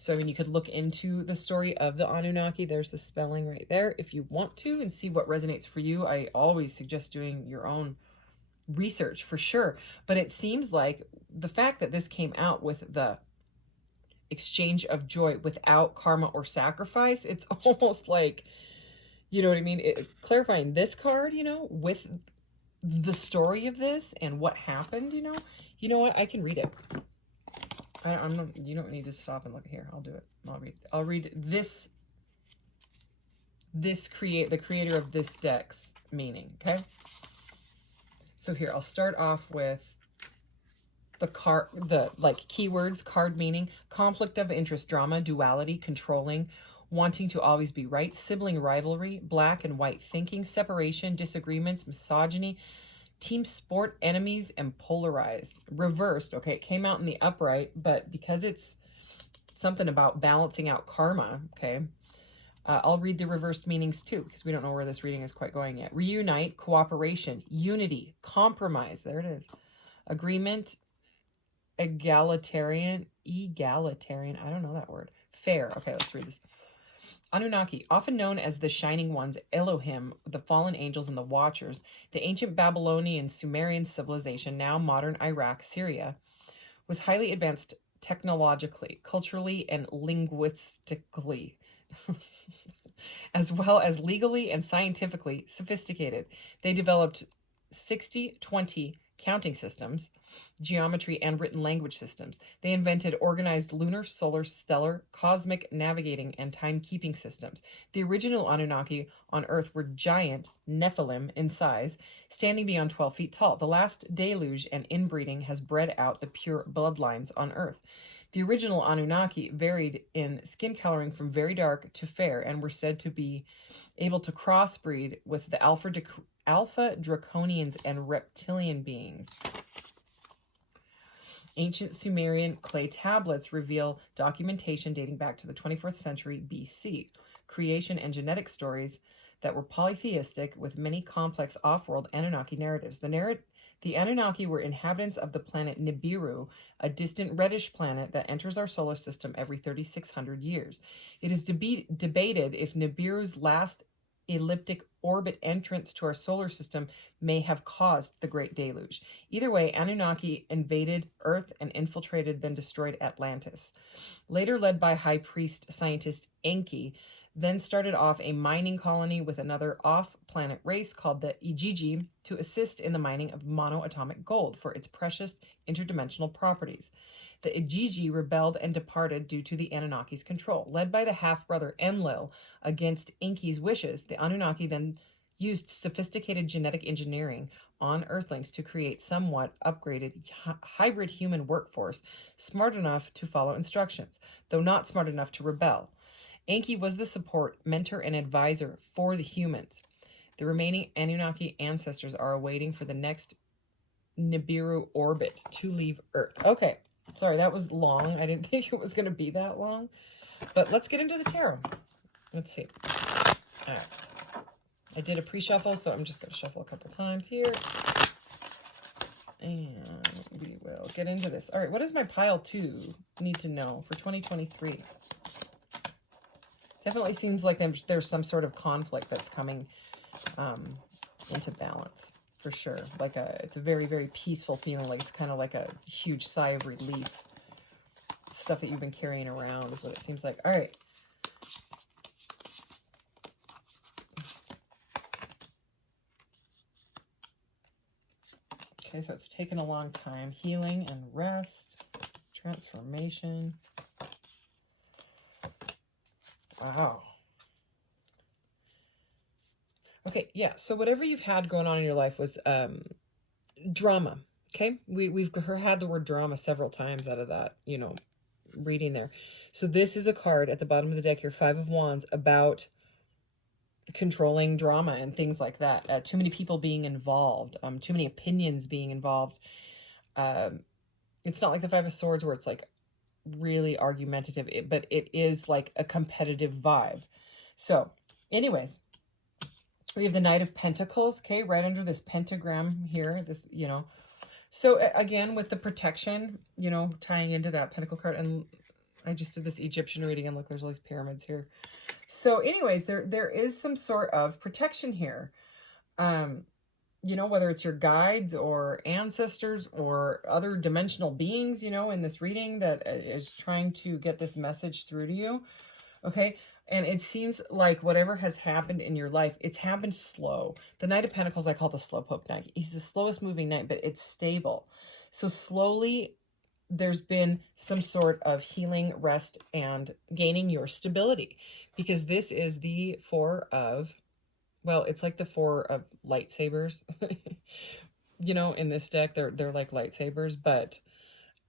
So I mean, you could look into the story of the Anunnaki. There's the spelling right there if you want to, and see what resonates for you. I always suggest doing your own research for sure, but it seems like the fact that this came out with the exchange of joy without karma or sacrifice, it's almost like, you know what I mean, clarifying this card, you know, with the story of this and what happened, you know what, I can read it. I'm not, you don't need to stop and look here. I'll do it. I'll read this the creator of this deck's meaning. Okay, so here I'll start off with the like keywords, card meaning: conflict of interest, drama, duality, controlling, wanting to always be right, sibling rivalry, black and white thinking, separation, disagreements, misogyny, team sport, enemies, and polarized. Reversed, okay, it came out in the upright, but because it's something about balancing out karma, okay, I'll read the reversed meanings too, because we don't know where this reading is quite going yet. Reunite, cooperation, unity, compromise, there it is, agreement, egalitarian, I don't know that word, fair. Okay, let's read this. Anunnaki, often known as the Shining Ones, Elohim, the fallen angels, and the Watchers, the ancient Babylonian Sumerian civilization, now modern Iraq, Syria, was highly advanced technologically, culturally, and linguistically, as well as legally and scientifically sophisticated. They developed 60-20 counting systems, geometry, and written language systems. They invented organized lunar, solar, stellar, cosmic navigating, and timekeeping systems. The original Anunnaki on Earth were giant Nephilim in size, standing beyond 12 feet tall. The last deluge and inbreeding has bred out the pure bloodlines on Earth. The original Anunnaki varied in skin coloring from very dark to fair, and were said to be able to crossbreed with the Alpha Draconians and reptilian beings. Ancient Sumerian clay tablets reveal documentation dating back to the 24th century BC, creation and genetic stories that were polytheistic with many complex off-world Anunnaki narratives. The Anunnaki were inhabitants of the planet Nibiru, a distant reddish planet that enters our solar system every 3,600 years. It is debated if Nibiru's last elliptic orbit entrance to our solar system may have caused the Great Deluge. Either way, Anunnaki invaded Earth and infiltrated, then destroyed Atlantis. Later led by high priest scientist Enki, then started off a mining colony with another off-planet race called the Igigi to assist in the mining of monoatomic gold for its precious interdimensional properties. The Igigi rebelled and departed due to the Anunnaki's control. Led by the half-brother Enlil against Enki's wishes, the Anunnaki then used sophisticated genetic engineering on Earthlings to create somewhat upgraded hybrid human workforce, smart enough to follow instructions, though not smart enough to rebel. Enki was the support, mentor, and advisor for the humans. The remaining Anunnaki ancestors are awaiting for the next Nibiru orbit to leave Earth. Okay, sorry, that was long. I didn't think it was going to be that long. But let's get into the tarot. Let's see. All right. I did a pre-shuffle, so I'm just going to shuffle a couple times here. And we will get into this. All right, what does my pile 2 need to know for 2023? Definitely seems like there's some sort of conflict that's coming into balance, for sure. Like it's a very, very peaceful feeling. Like it's kind of like a huge sigh of relief. Stuff that you've been carrying around is what it seems like. All right. Okay, so it's taken a long time. Healing and rest. Transformation. Wow. Okay, yeah, so whatever you've had going on in your life was drama, okay? We've had the word drama several times out of that, you know, reading there. So this is a card at the bottom of the deck here, 5 of Wands, about controlling drama and things like that. Too many people being involved, too many opinions being involved. It's not like the Five of Swords where it's like really argumentative, but it is like a competitive vibe. So anyways, we have the Knight of Pentacles, okay, right under this pentagram here, this, So again, with the protection, tying into that Pentacle card, and I just did this Egyptian reading, and look, there's all these pyramids here. So anyways, there is some sort of protection here. Whether it's your guides or ancestors or other dimensional beings, in this reading that is trying to get this message through to you. Okay. And it seems like whatever has happened in your life, it's happened slow. The Knight of Pentacles, I call the slowpoke knight. He's the slowest moving knight, but it's stable. So slowly there's been some sort of healing, rest, and gaining your stability, because this is the Four of, well, it's like the Four of lightsabers. In this deck, they're like lightsabers, but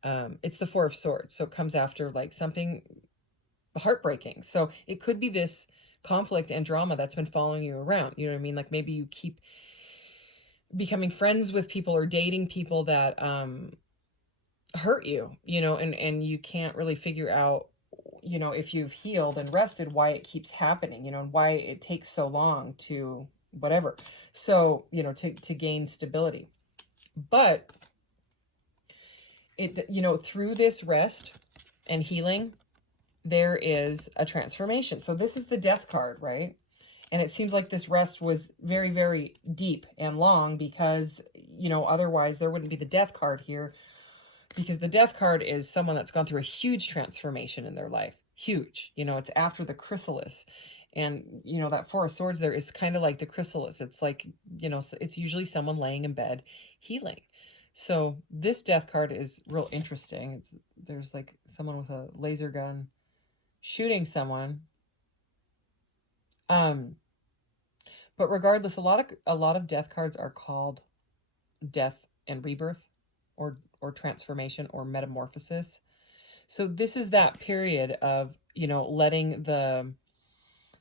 it's the Four of Swords. So it comes after like something heartbreaking. So it could be this conflict and drama that's been following you around. You know what I mean? Like maybe you keep becoming friends with people or dating people that hurt you, and you can't really figure out, if you've healed and rested, why it keeps happening, and why it takes so long to whatever. So, to gain stability. But it, through this rest and healing, there is a transformation. So this is the Death card, right? And it seems like this rest was very, very deep and long, because, otherwise there wouldn't be the Death card here, because the Death card is someone that's gone through a huge transformation in their life. Huge. It's after the chrysalis. And, that Four of Swords there is kind of like the chrysalis. It's like, it's usually someone laying in bed healing. So this Death card is real interesting. There's like someone with a laser gun shooting someone. But regardless, a lot of death cards are called death and rebirth, or transformation, or metamorphosis. So this is that period of, letting the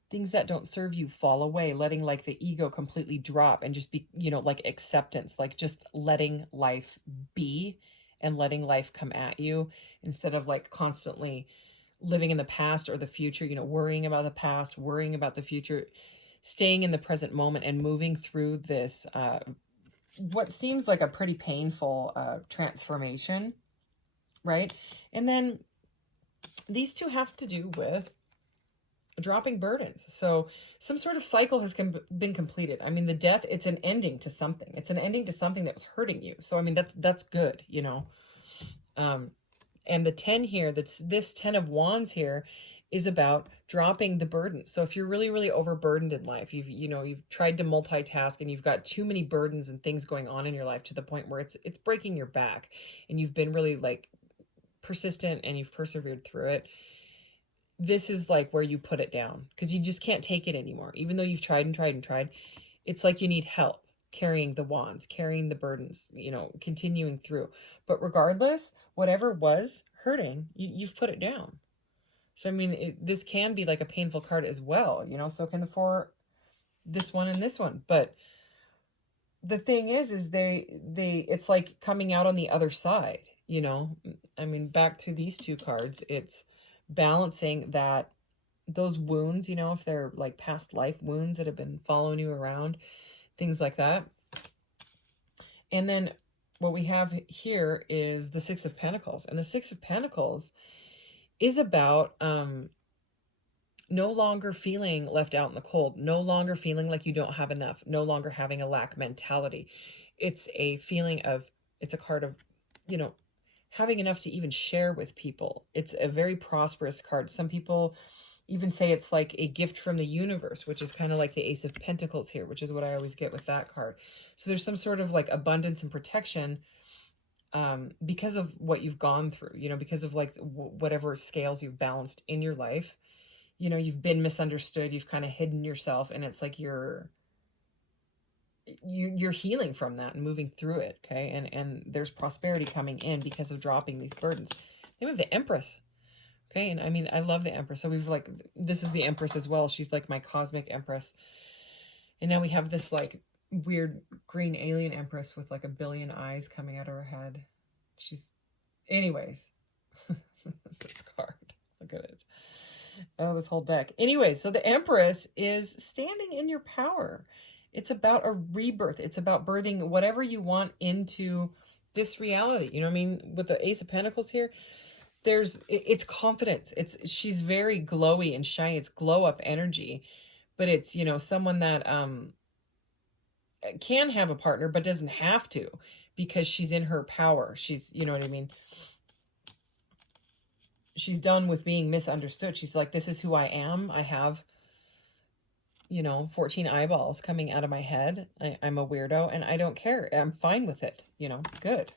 things that don't serve you fall away, letting like the ego completely drop and just be, like acceptance, like just letting life be and letting life come at you, instead of like constantly living in the past or the future, worrying about the past, worrying about the future, staying in the present moment and moving through this, what seems like a pretty painful transformation, right? And then these two have to do with dropping burdens. So some sort of cycle has been completed. I mean, the death, it's an ending to something. It's an ending to something that was hurting you. So, I mean, that's good, and the 10 here, this 10 of Wands here, is about dropping the burden. So if you're really, really overburdened in life, you've tried to multitask and you've got too many burdens and things going on in your life to the point where it's breaking your back, and you've been really like persistent and you've persevered through it. This is like where you put it down, because you just can't take it anymore. Even though you've tried and tried and tried, it's like you need help carrying the wands, carrying the burdens, continuing through. But regardless, whatever was hurting, you've put it down. So, I mean, this can be like a painful card as well, so can the Four, this one and this one. But the thing is it's like coming out on the other side, I mean, back to these two cards, it's balancing that, those wounds, if they're like past life wounds that have been following you around, things like that. And then what we have here is the Six of Pentacles. And the Six of Pentacles is about no longer feeling left out in the cold, no longer feeling like you don't have enough, no longer having a lack mentality. It's a feeling of, it's a card of, having enough to even share with people. It's a very prosperous card. Some people even say it's like a gift from the universe, which is kind of like the Ace of Pentacles here, which is what I always get with that card. So there's some sort of like abundance and protection because of what you've gone through, because of like whatever scales you've balanced in your life. You've been misunderstood, you've kind of hidden yourself, and it's like you're healing from that and moving through it. Okay. And there's prosperity coming in because of dropping these burdens. Then we have the Empress, Okay, and I mean, I love the Empress. So we've like, this is the Empress as well. She's like my cosmic Empress. And now we have this like weird green alien Empress with like a billion eyes coming out of her head. She's, anyways, this card. Look at it. Oh, this whole deck. Anyway, so the Empress is standing in your power. It's about a rebirth. It's about birthing whatever you want into this reality. You know what I mean? With the Ace of Pentacles here, it's confidence. She's very glowy and shiny. It's glow up energy, but it's, you know, someone that can have a partner but doesn't have to, because she's in her power. She's, you know what I mean? She's done with being misunderstood. She's like, this is who I am. I have, you know, 14 eyeballs coming out of my head. I'm a weirdo and I don't care. I'm fine with it. You know, good.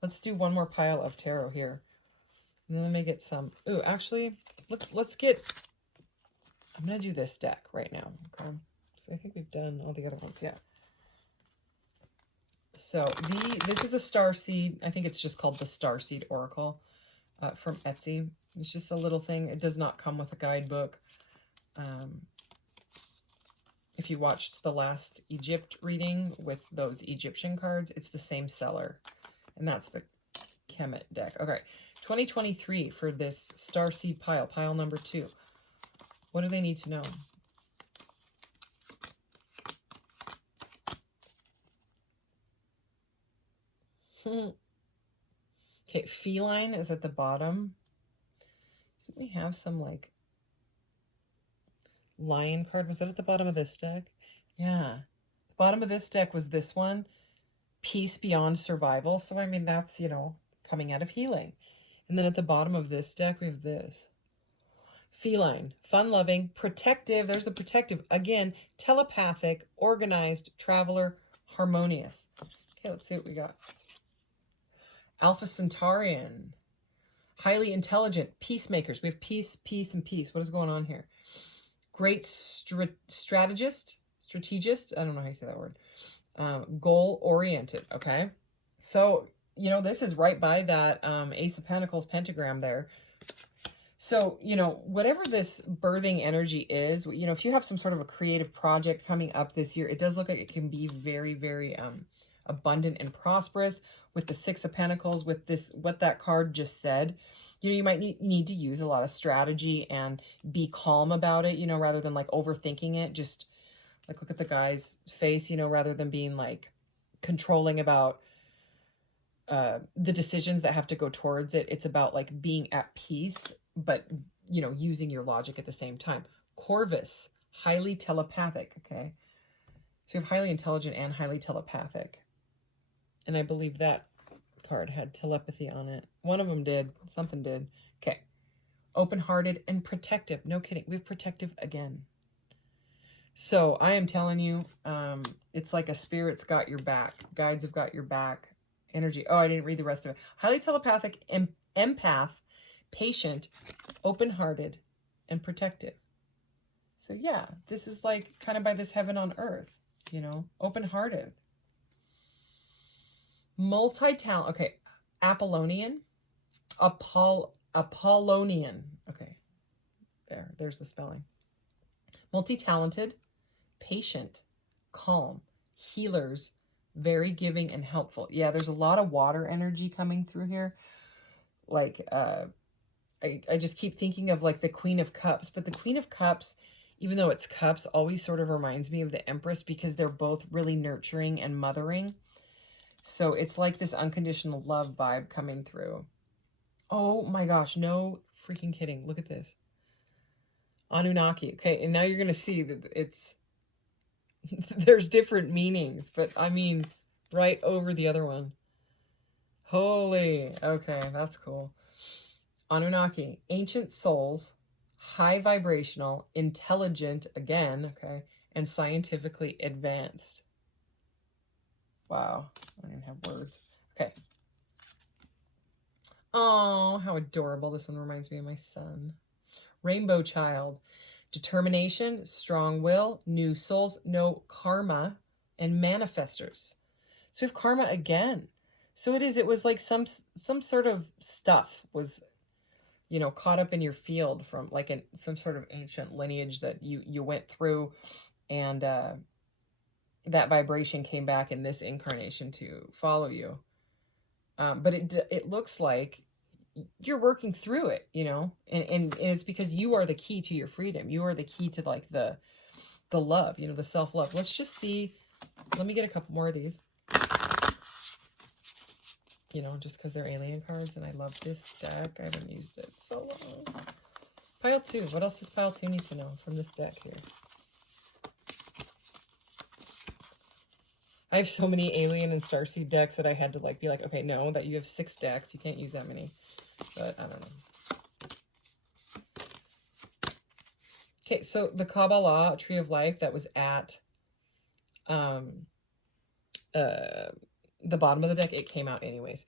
Let's do one more pile of tarot here. And then let me get some. Ooh, actually, let's get, I'm going to do this deck right now. Okay. So I think we've done all the other ones. Yeah. So this is a Starseed. I think it's just called the Starseed Oracle from Etsy. It's just a little thing. It does not come with a guidebook. If you watched the last Egypt reading with those Egyptian cards, it's the same seller. And that's the Kemet deck. Okay, 2023 for this Starseed pile number 2. What do they need to know? Okay, feline is at the bottom. Didn't we have some like lion card? Was that at the bottom of this deck? Yeah. The bottom of this deck was this one, peace beyond survival. So, I mean, that's, you know, coming out of healing. And then at the bottom of this deck, we have this. Feline, fun-loving, protective. There's the protective. Again, telepathic, organized, traveler, harmonious. Okay, let's see what we got. Alpha Centaurian, highly intelligent, peacemakers. We have peace, peace, and peace. What is going on here? Great strategist. I don't know how you say that word. Goal-oriented, okay? So, you know, this is right by that Ace of Pentacles pentagram there. So, you know, whatever this birthing energy is, you know, if you have some sort of a creative project coming up this year, it does look like it can be very, very abundant and prosperous. With the Six of Pentacles, with this, what that card just said, you know, you might need to use a lot of strategy and be calm about it, you know, rather than like overthinking it. Just like look at the guy's face, you know, rather than being like controlling about the decisions that have to go towards it. It's about like being at peace, but, you know, using your logic at the same time. Corvus, highly telepathic, okay? So you have highly intelligent and highly telepathic. And I believe that card had telepathy on it. One of them did. Something did. Okay. Open-hearted and protective. No kidding. We have protective again. So I am telling you, it's like a spirit's got your back. Guides have got your back. Energy. Oh, I didn't read the rest of it. Highly telepathic, empath, patient, open-hearted, and protective. So yeah, this is like kind of by this heaven on earth, you know, open-hearted. Multi-talent. Okay. Apollonian. Apollonian. Okay. There's the spelling. Multi-talented, patient, calm, healers, very giving and helpful. Yeah, there's a lot of water energy coming through here. Like, I just keep thinking of like the Queen of Cups, but the Queen of Cups, even though it's cups, always sort of reminds me of the Empress because they're both really nurturing and mothering. So it's like this unconditional love vibe coming through. Oh my gosh, no freaking kidding. Look at this. Anunnaki. Okay, and now you're going to see that it's, there's different meanings, but I mean, right over the other one. Holy. Okay, that's cool. Anunnaki. Ancient souls, high vibrational, intelligent, again, okay, and scientifically advanced. Wow, I don't even have words. Okay. Oh, how adorable. This one reminds me of my son. Rainbow Child. Determination, strong will, new souls, no karma, and manifestors. So we have karma again. So it was like some sort of stuff was you know, caught up in your field from like some sort of ancient lineage that you went through, and that vibration came back in this incarnation to follow you. But it looks like you're working through it, you know, and it's because you are the key to your freedom. You are the key to like the love, you know, the self-love. Let's just see. Let me get a couple more of these, you know, just because they're alien cards and I love this deck. I haven't used it so long. Pile 2. What else does pile 2 need to know from this deck here? I have so many Alien and Starseed decks that I had to like be like, okay, no, that you have 6 decks. You can't use that many. But I don't know. Okay, so the Kabbalah, Tree of Life, that was at the bottom of the deck, it came out anyways.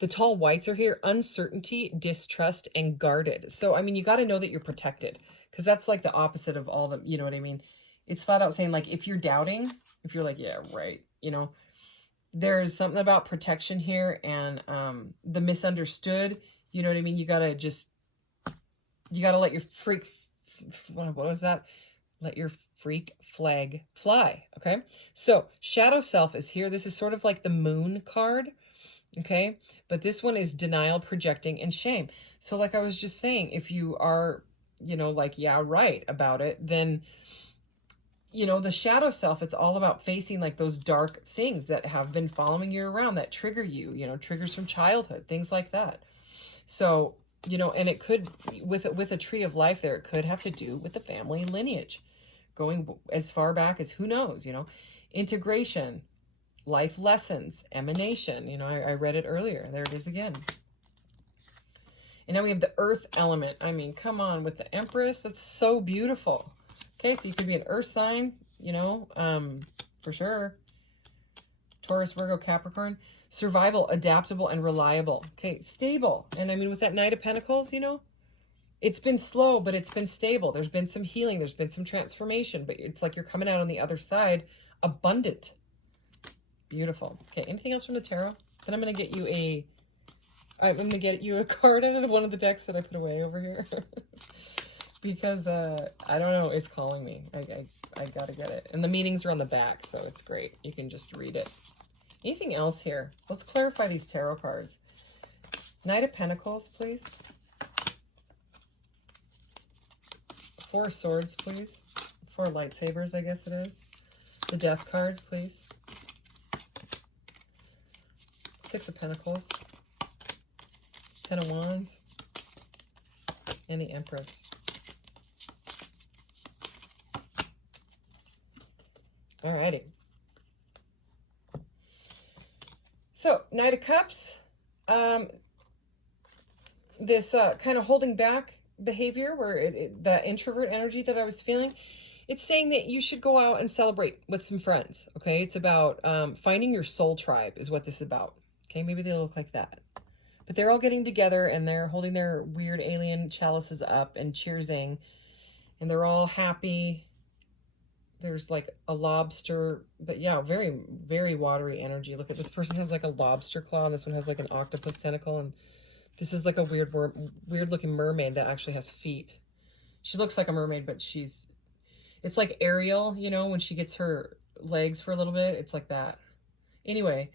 The tall whites are here: uncertainty, distrust, and guarded. So, I mean, you got to know that you're protected, because that's like the opposite of all the, you know what I mean? It's flat out saying, like, if you're doubting, if you're like, yeah, right, you know, there's something about protection here, and the misunderstood, you know what I mean? You got to just, you got to let your freak, what was that? Let your freak flag fly, okay? So, Shadow Self is here. This is sort of like the Moon card, okay? But this one is denial, projecting, and shame. So like I was just saying, if you are, you know, like, yeah, right about it, then, you know, the shadow self, it's all about facing like those dark things that have been following you around, that trigger you, you know, triggers from childhood, things like that. So, you know, and it could, with a Tree of Life there, it could have to do with the family lineage, going as far back as who knows, you know, integration, life lessons, emanation. You know, I read it earlier. There it is again. And now we have the earth element. I mean, come on, with the Empress. That's so beautiful. Okay, so you could be an earth sign, you know, for sure. Taurus, Virgo, Capricorn. Survival, adaptable, and reliable. Okay, stable. And I mean, with that Knight of Pentacles, you know, it's been slow, but it's been stable. There's been some healing. There's been some transformation. But it's like you're coming out on the other side abundant. Beautiful. Okay, anything else from the tarot? Then I'm going to get you a card out of one of the decks that I put away over here. Because, I don't know, it's calling me. I got to get it. And the meanings are on the back, so it's great. You can just read it. Anything else here? Let's clarify these tarot cards. Knight of Pentacles, please. 4 swords, please. 4 lightsabers, I guess it is. The Death card, please. 6 of Pentacles, 10 of Wands, and the Empress. Alrighty. So, Knight of Cups, this kind of holding back behavior, where the introvert energy that I was feeling, it's saying that you should go out and celebrate with some friends, okay? It's about finding your soul tribe is what this is about. Okay, maybe they look like that. But they're all getting together and they're holding their weird alien chalices up and cheersing. And they're all happy. There's like a lobster, but yeah, very, very watery energy. Look at this person has like a lobster claw, and this one has like an octopus tentacle. And this is like a weird looking mermaid that actually has feet. She looks like a mermaid, but it's like Ariel, you know, when she gets her legs for a little bit. It's like that. Anyway,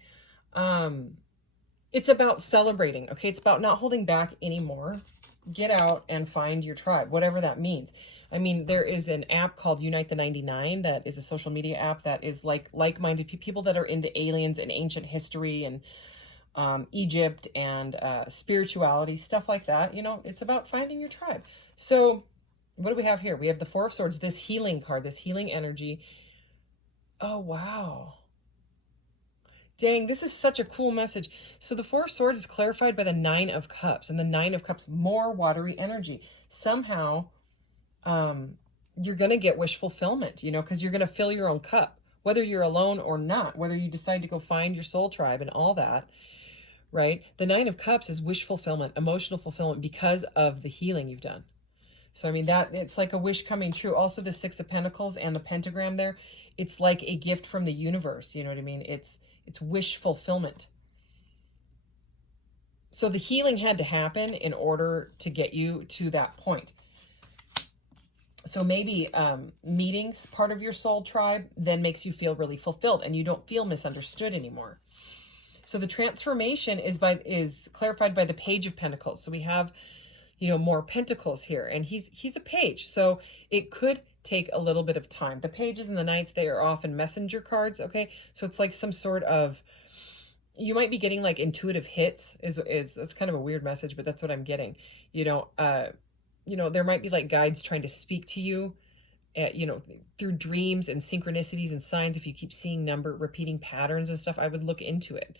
it's about celebrating, okay? It's about not holding back anymore. Get out and find your tribe, whatever that means. I mean, there is an app called Unite the 99 that is a social media app that is like-minded people that are into aliens and ancient history and Egypt and spirituality, stuff like that. You know, it's about finding your tribe. So what do we have here? We have the 4 of Swords, this healing card, this healing energy. Oh, wow. Dang, this is such a cool message. So the 4 of Swords is clarified by the 9 of Cups, and the 9 of Cups, more watery energy. Somehow, you're going to get wish fulfillment, you know, because you're going to fill your own cup, whether you're alone or not, whether you decide to go find your soul tribe and all that, right? The 9 of Cups is wish fulfillment, emotional fulfillment because of the healing you've done. So, I mean, that it's like a wish coming true. Also, the 6 of Pentacles and the pentagram there, it's like a gift from the universe. You know what I mean? It's wish fulfillment. So the healing had to happen in order to get you to that point. So maybe meeting part of your soul tribe then makes you feel really fulfilled and you don't feel misunderstood anymore. So the transformation is clarified by the Page of Pentacles. So we have, you know, more pentacles here, and he's a page. So it could take a little bit of time. The pages and the knights, they are often messenger cards, okay? So it's like some sort of, you might be getting like intuitive hits. It's kind of a weird message, but that's what I'm getting. You know, there might be like guides trying to speak to you, you know, through dreams and synchronicities and signs. If you keep seeing repeating patterns and stuff, I would look into it,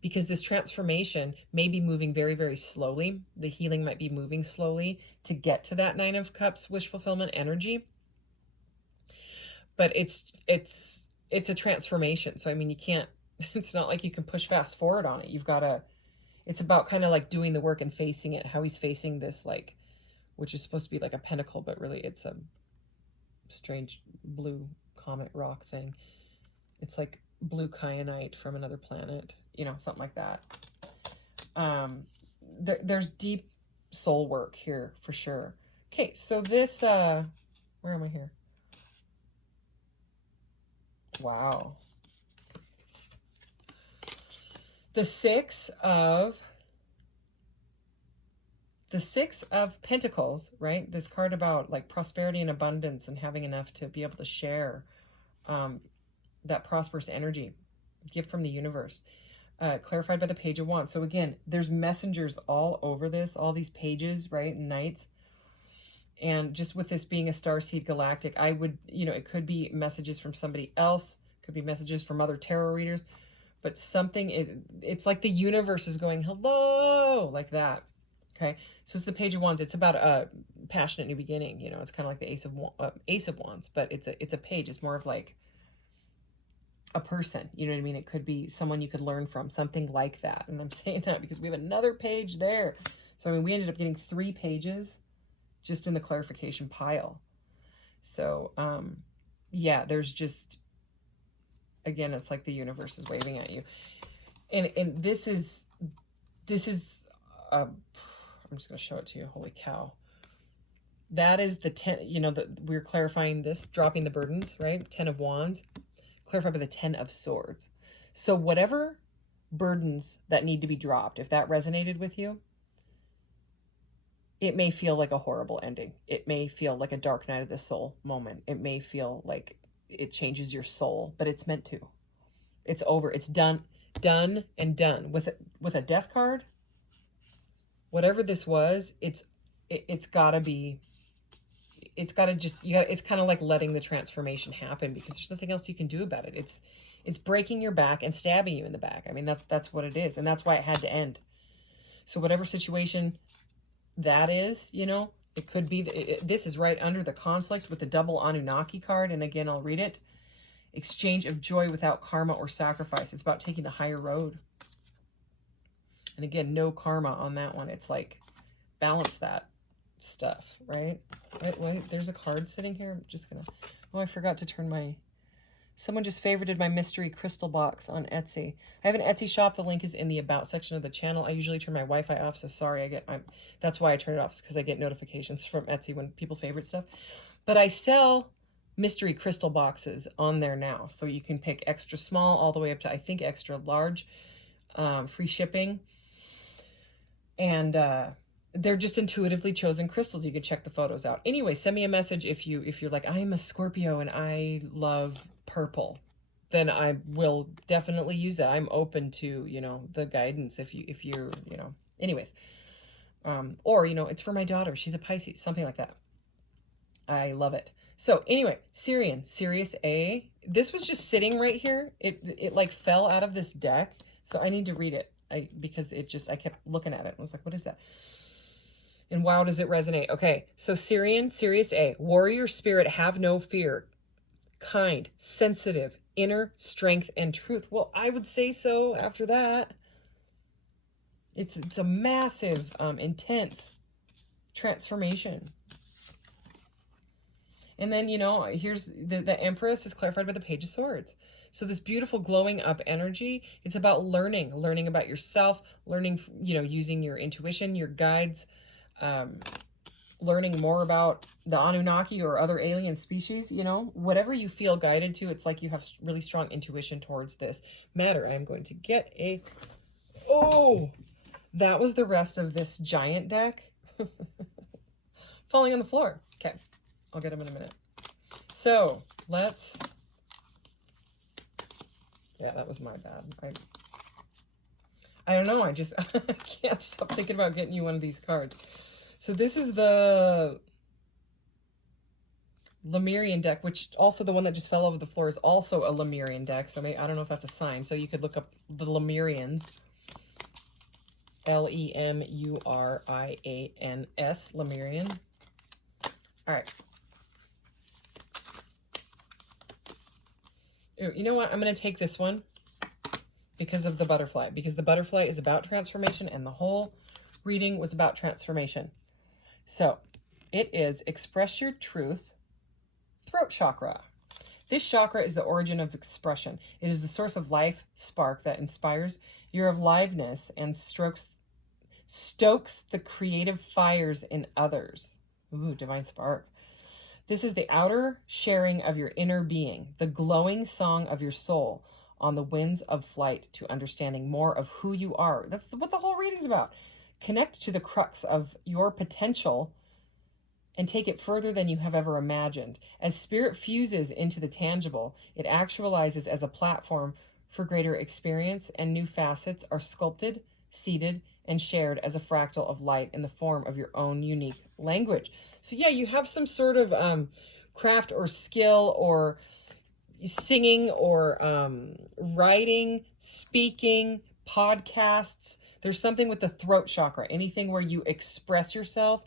because this transformation may be moving very, very slowly. The healing might be moving slowly to get to that Nine of Cups wish fulfillment energy. But it's a transformation. So I mean, you can't, it's not like you can push fast forward on it. You've got to, it's about kind of like doing the work and facing it, how he's facing this, like, which is supposed to be like a pentacle, but really it's a strange blue comet rock thing. It's like blue kyanite from another planet, you know, something like that. There's deep soul work here for sure. Okay, so this, where am I here? Wow. The Six of Pentacles, right? This card about like prosperity and abundance and having enough to be able to share that prosperous energy, gift from the universe, clarified by the Page of Wands. So again, there's messengers all over this, all these pages, right? Knights. And just with this being a starseed galactic, I would, you know, it could be messages from somebody else, could be messages from other tarot readers, but something, it's like the universe is going, hello, like that. Okay, so it's the Page of Wands. It's about a passionate new beginning. You know, it's kind of like the Ace of Wands, but it's a page. It's more of like a person. You know what I mean? It could be someone you could learn from, something like that. And I'm saying that because we have another page there. So I mean, we ended up getting 3 pages just in the clarification pile. So yeah, there's just, again, it's like the universe is waving at you. And this is I'm just going to show it to you. Holy cow. That is the 10, you know, we're clarifying this, dropping the burdens, right? 10 of Wands, clarified by the 10 of Swords. So whatever burdens that need to be dropped, if that resonated with you, it may feel like a horrible ending. It may feel like a dark night of the soul moment. It may feel like it changes your soul, but it's meant to. It's over. It's done and done. With a death card, whatever this was, it's gotta be, it's gotta just, it's kind of like letting the transformation happen, because there's nothing else you can do about it. It's breaking your back and stabbing you in the back. I mean, that's what it is. And that's why it had to end. So whatever situation that is, you know, it could be, this is right under the conflict with the double Anunnaki card. And again, I'll read it. Exchange of joy without karma or sacrifice. It's about taking the higher road. And again, no karma on that one. It's like, balance that stuff, right? Wait, there's a card sitting here. I'm just gonna, oh, I forgot to turn my, someone just favorited my mystery crystal box on Etsy. I have an Etsy shop. The link is in the about section of the channel. I usually turn my Wi-Fi off, so sorry. That's why I turn it off, because I get notifications from Etsy when people favorite stuff. But I sell mystery crystal boxes on there now, so you can pick extra small all the way up to, I think, extra large, free shipping. And they're just intuitively chosen crystals. You can check the photos out. Anyway, send me a message if you're like, I'm a Scorpio and I love purple. Then I will definitely use that. I'm open to, you know, the guidance if you're, you know, anyways. Or, you know, it's for my daughter. She's a Pisces, something like that. I love it. So anyway, Syrian, Sirius A. This was just sitting right here. It like fell out of this deck. So I need to read it. Because I kept looking at it and was like, what is that? And wow, does it resonate? Okay, so Syrian, Sirius A. Warrior spirit, have no fear. Kind, sensitive, inner strength and truth. Well, I would say so after that. It's a massive, intense transformation. And then, you know, here's the Empress is clarified by the Page of Swords. So this beautiful glowing up energy, it's about learning about yourself, learning, you know, using your intuition, your guides, learning more about the Anunnaki or other alien species, you know, whatever you feel guided to. It's like you have really strong intuition towards this matter. I am going to get a, oh, that was the rest of this giant deck falling on the floor. Okay, I'll get them in a minute. So let's, yeah, that was my bad. I don't know. I just I can't stop thinking about getting you one of these cards. So this is the Lemurian deck, which also the one that just fell over the floor is also a Lemurian deck. So maybe, I don't know if that's a sign. So you could look up the Lemurians. Lemurians, Lemurian. All right. You know what? I'm going to take this one because of the butterfly, because the butterfly is about transformation and the whole reading was about transformation. So it is express your truth, throat chakra. This chakra is the origin of expression. It is the source of life spark that inspires your aliveness and stokes the creative fires in others. Ooh, divine spark. This is the outer sharing of your inner being, the glowing song of your soul on the winds of flight to understanding more of who you are. That's what the whole reading's about. Connect to the crux of your potential and take it further than you have ever imagined. As spirit fuses into the tangible, it actualizes as a platform for greater experience, and new facets are sculpted, seeded, and shared as a fractal of light in the form of your own unique language. So yeah, you have some sort of craft or skill or singing or writing, speaking, podcasts. There's something with the throat chakra, anything where you express yourself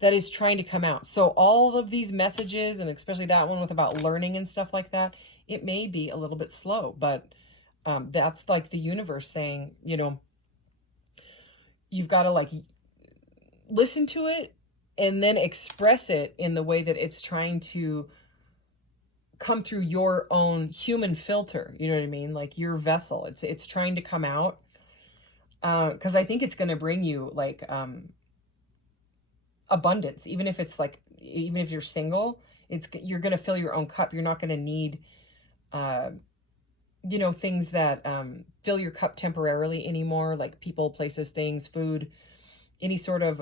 that is trying to come out. So all of these messages, and especially that one with about learning and stuff like that, it may be a little bit slow, but that's like the universe saying, you know, you've got to like listen to it and then express it in the way that it's trying to come through your own human filter. You know what I mean? Like your vessel. It's trying to come out. Because I think it's going to bring you like abundance, even if it's like, even if you're single, you're going to fill your own cup. You're not going to need, you know, things that fill your cup temporarily anymore, like people, places, things, food, any sort of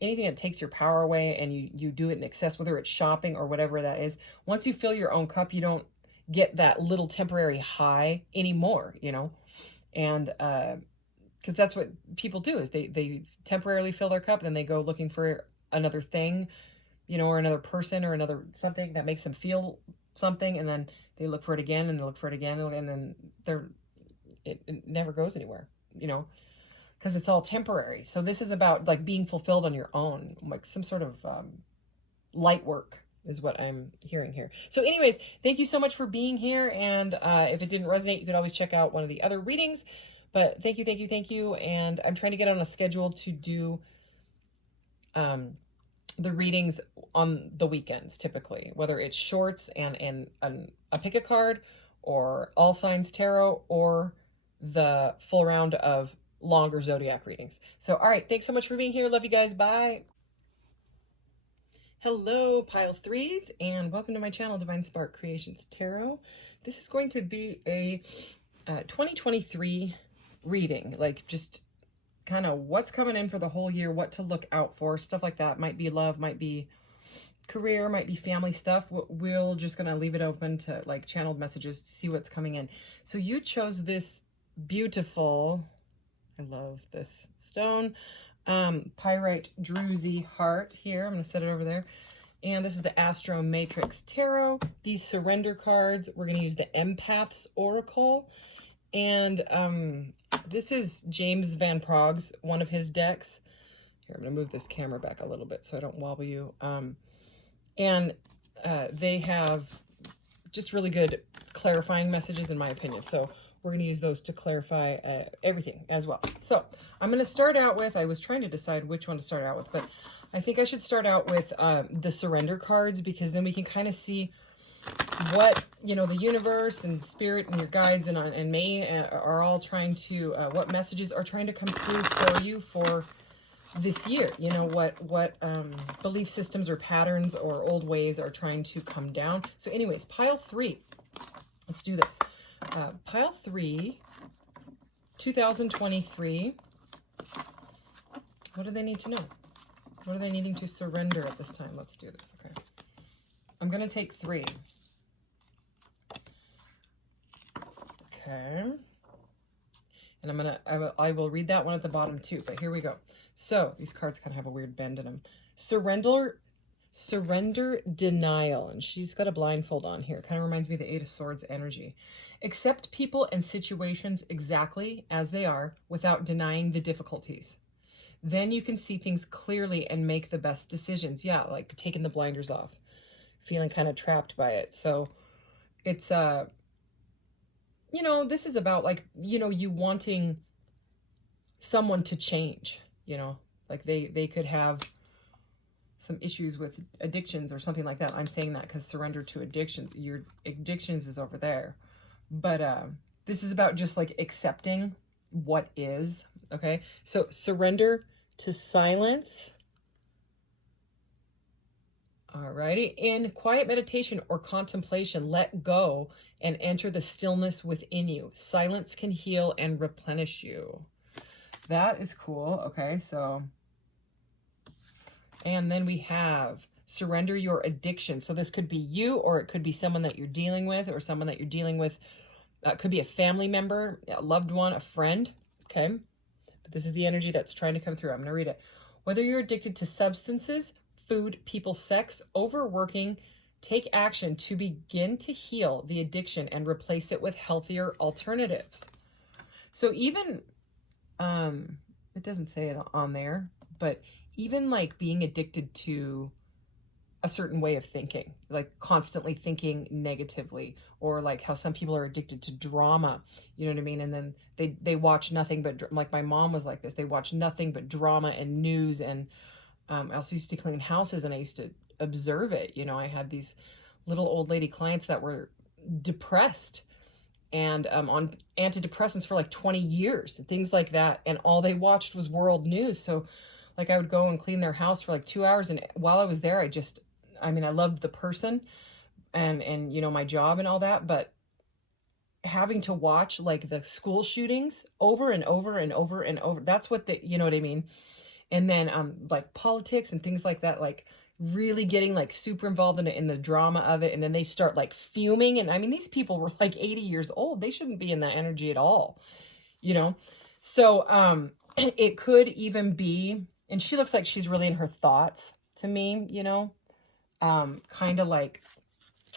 anything that takes your power away, and you do it in excess, whether it's shopping or whatever that is. Once you fill your own cup, you don't get that little temporary high anymore, you know. And because that's what people do, is they temporarily fill their cup, then they go looking for another thing, you know, or another person or another something that makes them feel something, and then they look for it again, and they look for it again, and then it never goes anywhere, you know, because it's all temporary. So this is about like being fulfilled on your own, like some sort of light work is what I'm hearing here. So anyways, thank you so much for being here. And if it didn't resonate, you could always check out one of the other readings. But thank you. And I'm trying to get on a schedule to do the readings on the weekends, typically, whether it's shorts and a pick a card, or all signs tarot, or the full round of longer zodiac readings. So, all right, thanks so much for being here. Love you guys. Bye. Hello, pile threes, and welcome to my channel, Divine Spark Creations Tarot. This is going to be a 2023 reading, like just kind of what's coming in for the whole year, what to look out for, stuff like that. Might be love, might be career, might be family stuff. We're just going to leave it open to like channeled messages to see what's coming in. So you chose this beautiful, I love this stone, Pyrite Druzy heart here. I'm going to set it over there. And this is the AstroMatrix Tarot. These surrender cards, we're going to use the Empaths Oracle. And this is James Van Prague's, one of his decks. Here, I'm going to move this camera back a little bit so I don't wobble you. And they have just really good clarifying messages, in my opinion. So we're going to use those to clarify everything as well. So I'm going to start out with, I was trying to decide which one to start out with, but I think I should start out with the surrender cards, because then we can kind of see what, you know, the universe and spirit and your guides and me are all trying to, what messages are trying to come through for you for this year. You know, what belief systems or patterns or old ways are trying to come down. So anyways, pile 3. Let's do this. Pile 3, 2023. What do they need to know? What are they needing to surrender at this time? Let's do this. Okay. I'm going to take 3. Okay. And I will read that one at the bottom too, but here we go. So these cards kind of have a weird bend in them. Surrender denial. And she's got a blindfold on here. Kind of reminds me of the 8 of Swords energy. Accept people and situations exactly as they are without denying the difficulties. Then you can see things clearly and make the best decisions. Yeah, like taking the blinders off, feeling kind of trapped by it. So it's, you know, this is about, like, you know, you wanting someone to change, you know, like they could have some issues with addictions or something like that. I'm saying that because surrender to addictions, your addictions is over there. But this is about just like accepting what is. Okay, so surrender to silence. Alrighty, in quiet meditation or contemplation, let go and enter the stillness within you. Silence can heal and replenish you. That is cool. Okay, so, and then we have surrender your addiction. So this could be you, or it could be someone that you're dealing with, or someone that you're dealing with. It could be a family member, a loved one, a friend. Okay, but this is the energy that's trying to come through. I'm going to read it. Whether you're addicted to substances, food, people, sex, overworking, take action to begin to heal the addiction and replace it with healthier alternatives. So even, it doesn't say it on there, but even like being addicted to a certain way of thinking, like constantly thinking negatively, or like how some people are addicted to drama, you know what I mean? And then they watch nothing but, like my mom was like this, they watch nothing but drama and news. And I also used to clean houses, and I used to observe it. You know, I had these little old lady clients that were depressed and on antidepressants for like 20 years and things like that. And all they watched was world news. So like I would go and clean their house for like 2 hours. And while I was there, I mean, I loved the person and, you know, my job and all that, but having to watch like the school shootings over and over and over and over, that's what you know what I mean? And then like politics and things like that, like really getting like super involved in the drama of it. And then they start like fuming. And I mean, these people were like 80 years old. They shouldn't be in that energy at all, you know? So it could even be, and she looks like she's really in her thoughts to me, you know, kind of like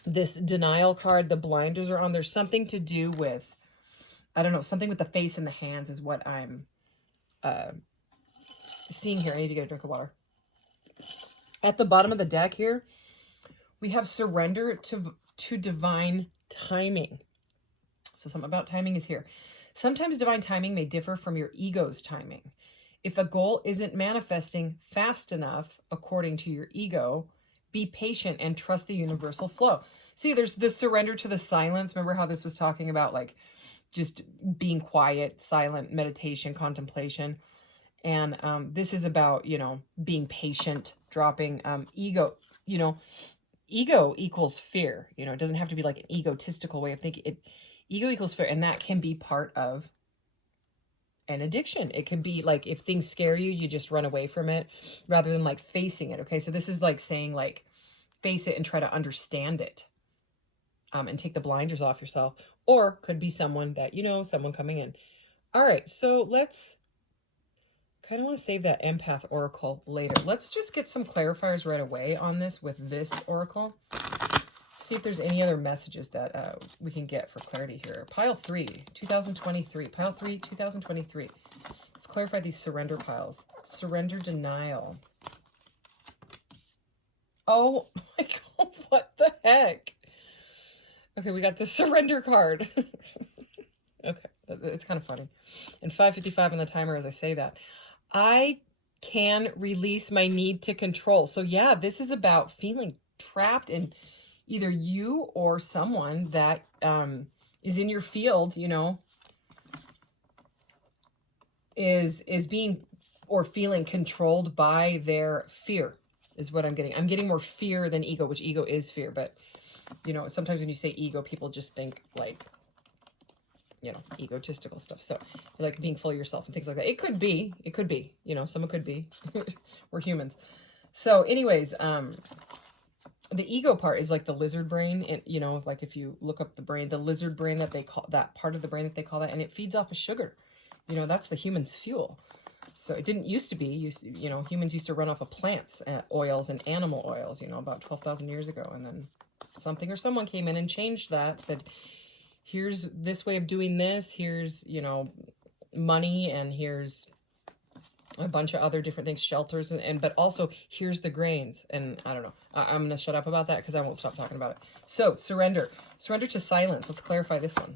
this denial card, the blinders are on. There's something to do with, I don't know, something with the face and the hands is what I'm seeing here. I need to get a drink of water. At the bottom of the deck here, we have surrender to divine timing. So something about timing is here. Sometimes divine timing may differ from your ego's timing. If a goal isn't manifesting fast enough, according to your ego, be patient and trust the universal flow. See, there's this surrender to the silence. Remember how this was talking about like just being quiet, silent, meditation, contemplation. And this is about, you know, being patient, dropping ego, you know, ego equals fear. You know, it doesn't have to be like an egotistical way of thinking. Ego equals fear. And that can be part of an addiction. It can be like if things scare you, you just run away from it rather than like facing it. Okay. So this is like saying like face it and try to understand it and take the blinders off yourself. Or could be someone that, you know, someone coming in. All right. So let's kind of want to save that empath oracle later. Let's just get some clarifiers right away on this with this oracle. See if there's any other messages that we can get for clarity here. Pile 3, 2023. Pile 3, 2023. Let's clarify these surrender piles. Surrender denial. Oh my God, what the heck? Okay, we got the surrender card. Okay, it's kind of funny. And 5:55 on the timer as I say that. I can release my need to control. So yeah, this is about feeling trapped in either you or someone that is in your field, you know, is being or feeling controlled by their fear is what I'm getting. I'm getting more fear than ego, which ego is fear. But, you know, sometimes when you say ego, people just think like, you know, egotistical stuff. So like being full of yourself and things like that. It could be, you know, someone could be. We're humans. So anyways, the ego part is like the lizard brain. And, you know, like if you look up the brain, the lizard brain that they call, that part of the brain that they call that, and it feeds off of sugar. You know, that's the human's fuel. So it didn't used to be, you know, humans used to run off of plants, oils and animal oils, you know, about 12,000 years ago. And then something or someone came in and changed that, said, here's this way of doing this. Here's, you know, money, and here's a bunch of other different things, shelters, but also here's the grains. And I don't know. I'm going to shut up about that because I won't stop talking about it. So surrender to silence. Let's clarify this one.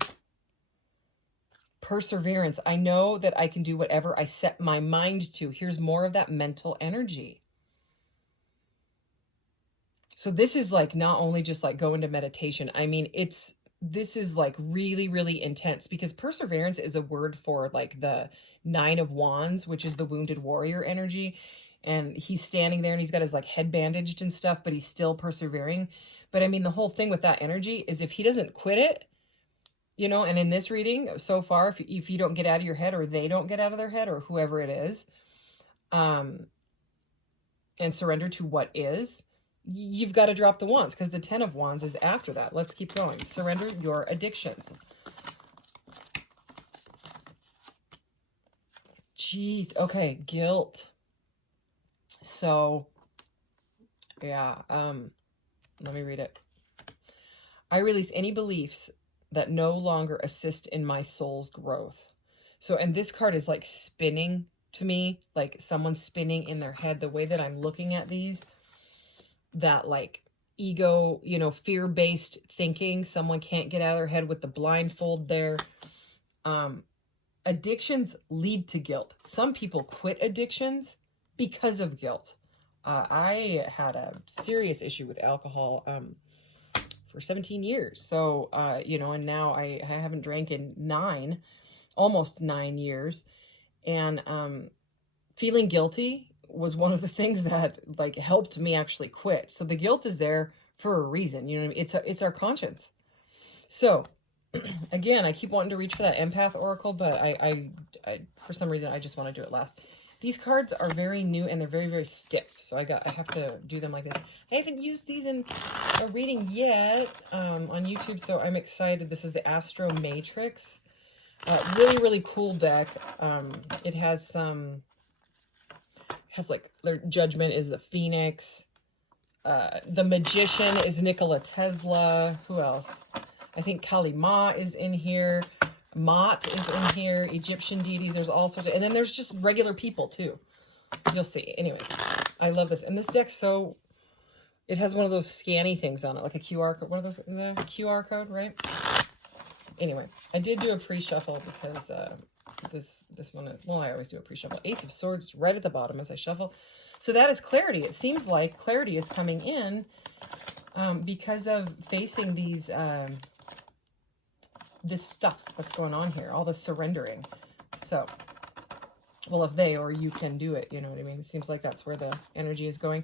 Perseverance. I know that I can do whatever I set my mind to. Here's more of that mental energy. So this is like not only just like go into meditation. I mean, this is like really, really intense, because perseverance is a word for like the 9 of Wands, which is the wounded warrior energy. And he's standing there and he's got his like head bandaged and stuff, but he's still persevering. But I mean, the whole thing with that energy is if he doesn't quit it, you know, and in this reading so far, if you don't get out of your head, or they don't get out of their head, or whoever it is, and surrender to what is, you've got to drop the wands, because the 10 of Wands is after that. Let's keep going. Surrender your addictions. Jeez. Okay. Guilt. So yeah. Let me read it. I release any beliefs that no longer assist in my soul's growth. So, and this card is like spinning to me, like someone spinning in their head, the way that I'm looking at these, that like ego, you know, fear-based thinking, someone can't get out of their head with the blindfold there. Addictions lead to guilt. Some people quit addictions because of guilt. I had a serious issue with alcohol, for 17 years. So, you know, and now I haven't drank in almost 9 years. And feeling guilty was one of the things that like helped me actually quit. So the guilt is there for a reason. You know what I mean? It's our conscience. So again, I keep wanting to reach for that empath oracle, but I for some reason, I just want to do it last. These cards are very new and they're very, very stiff. So I have to do them like this. I haven't used these in a reading yet on YouTube, so I'm excited. This is the AstroMatrix. Really, really cool deck. It has like their judgment is the Phoenix. The Magician is Nikola Tesla. Who else? I think Kali Ma is in here. Mott is in here. Egyptian deities. There's all sorts of, and then there's just regular people too. You'll see. Anyways, I love this. And this deck, so it has one of those scanny things on it, like a QR code. One of those, the QR code, right? Anyway, I did do a pre-shuffle because this one is, well, I always do a pre-shuffle. Ace of Swords right at the bottom as I shuffle. So that is clarity. It seems like clarity is coming in because of facing these this stuff that's going on here, all the surrendering. So, well, if they or you can do it, you know what I mean? It seems like that's where the energy is going.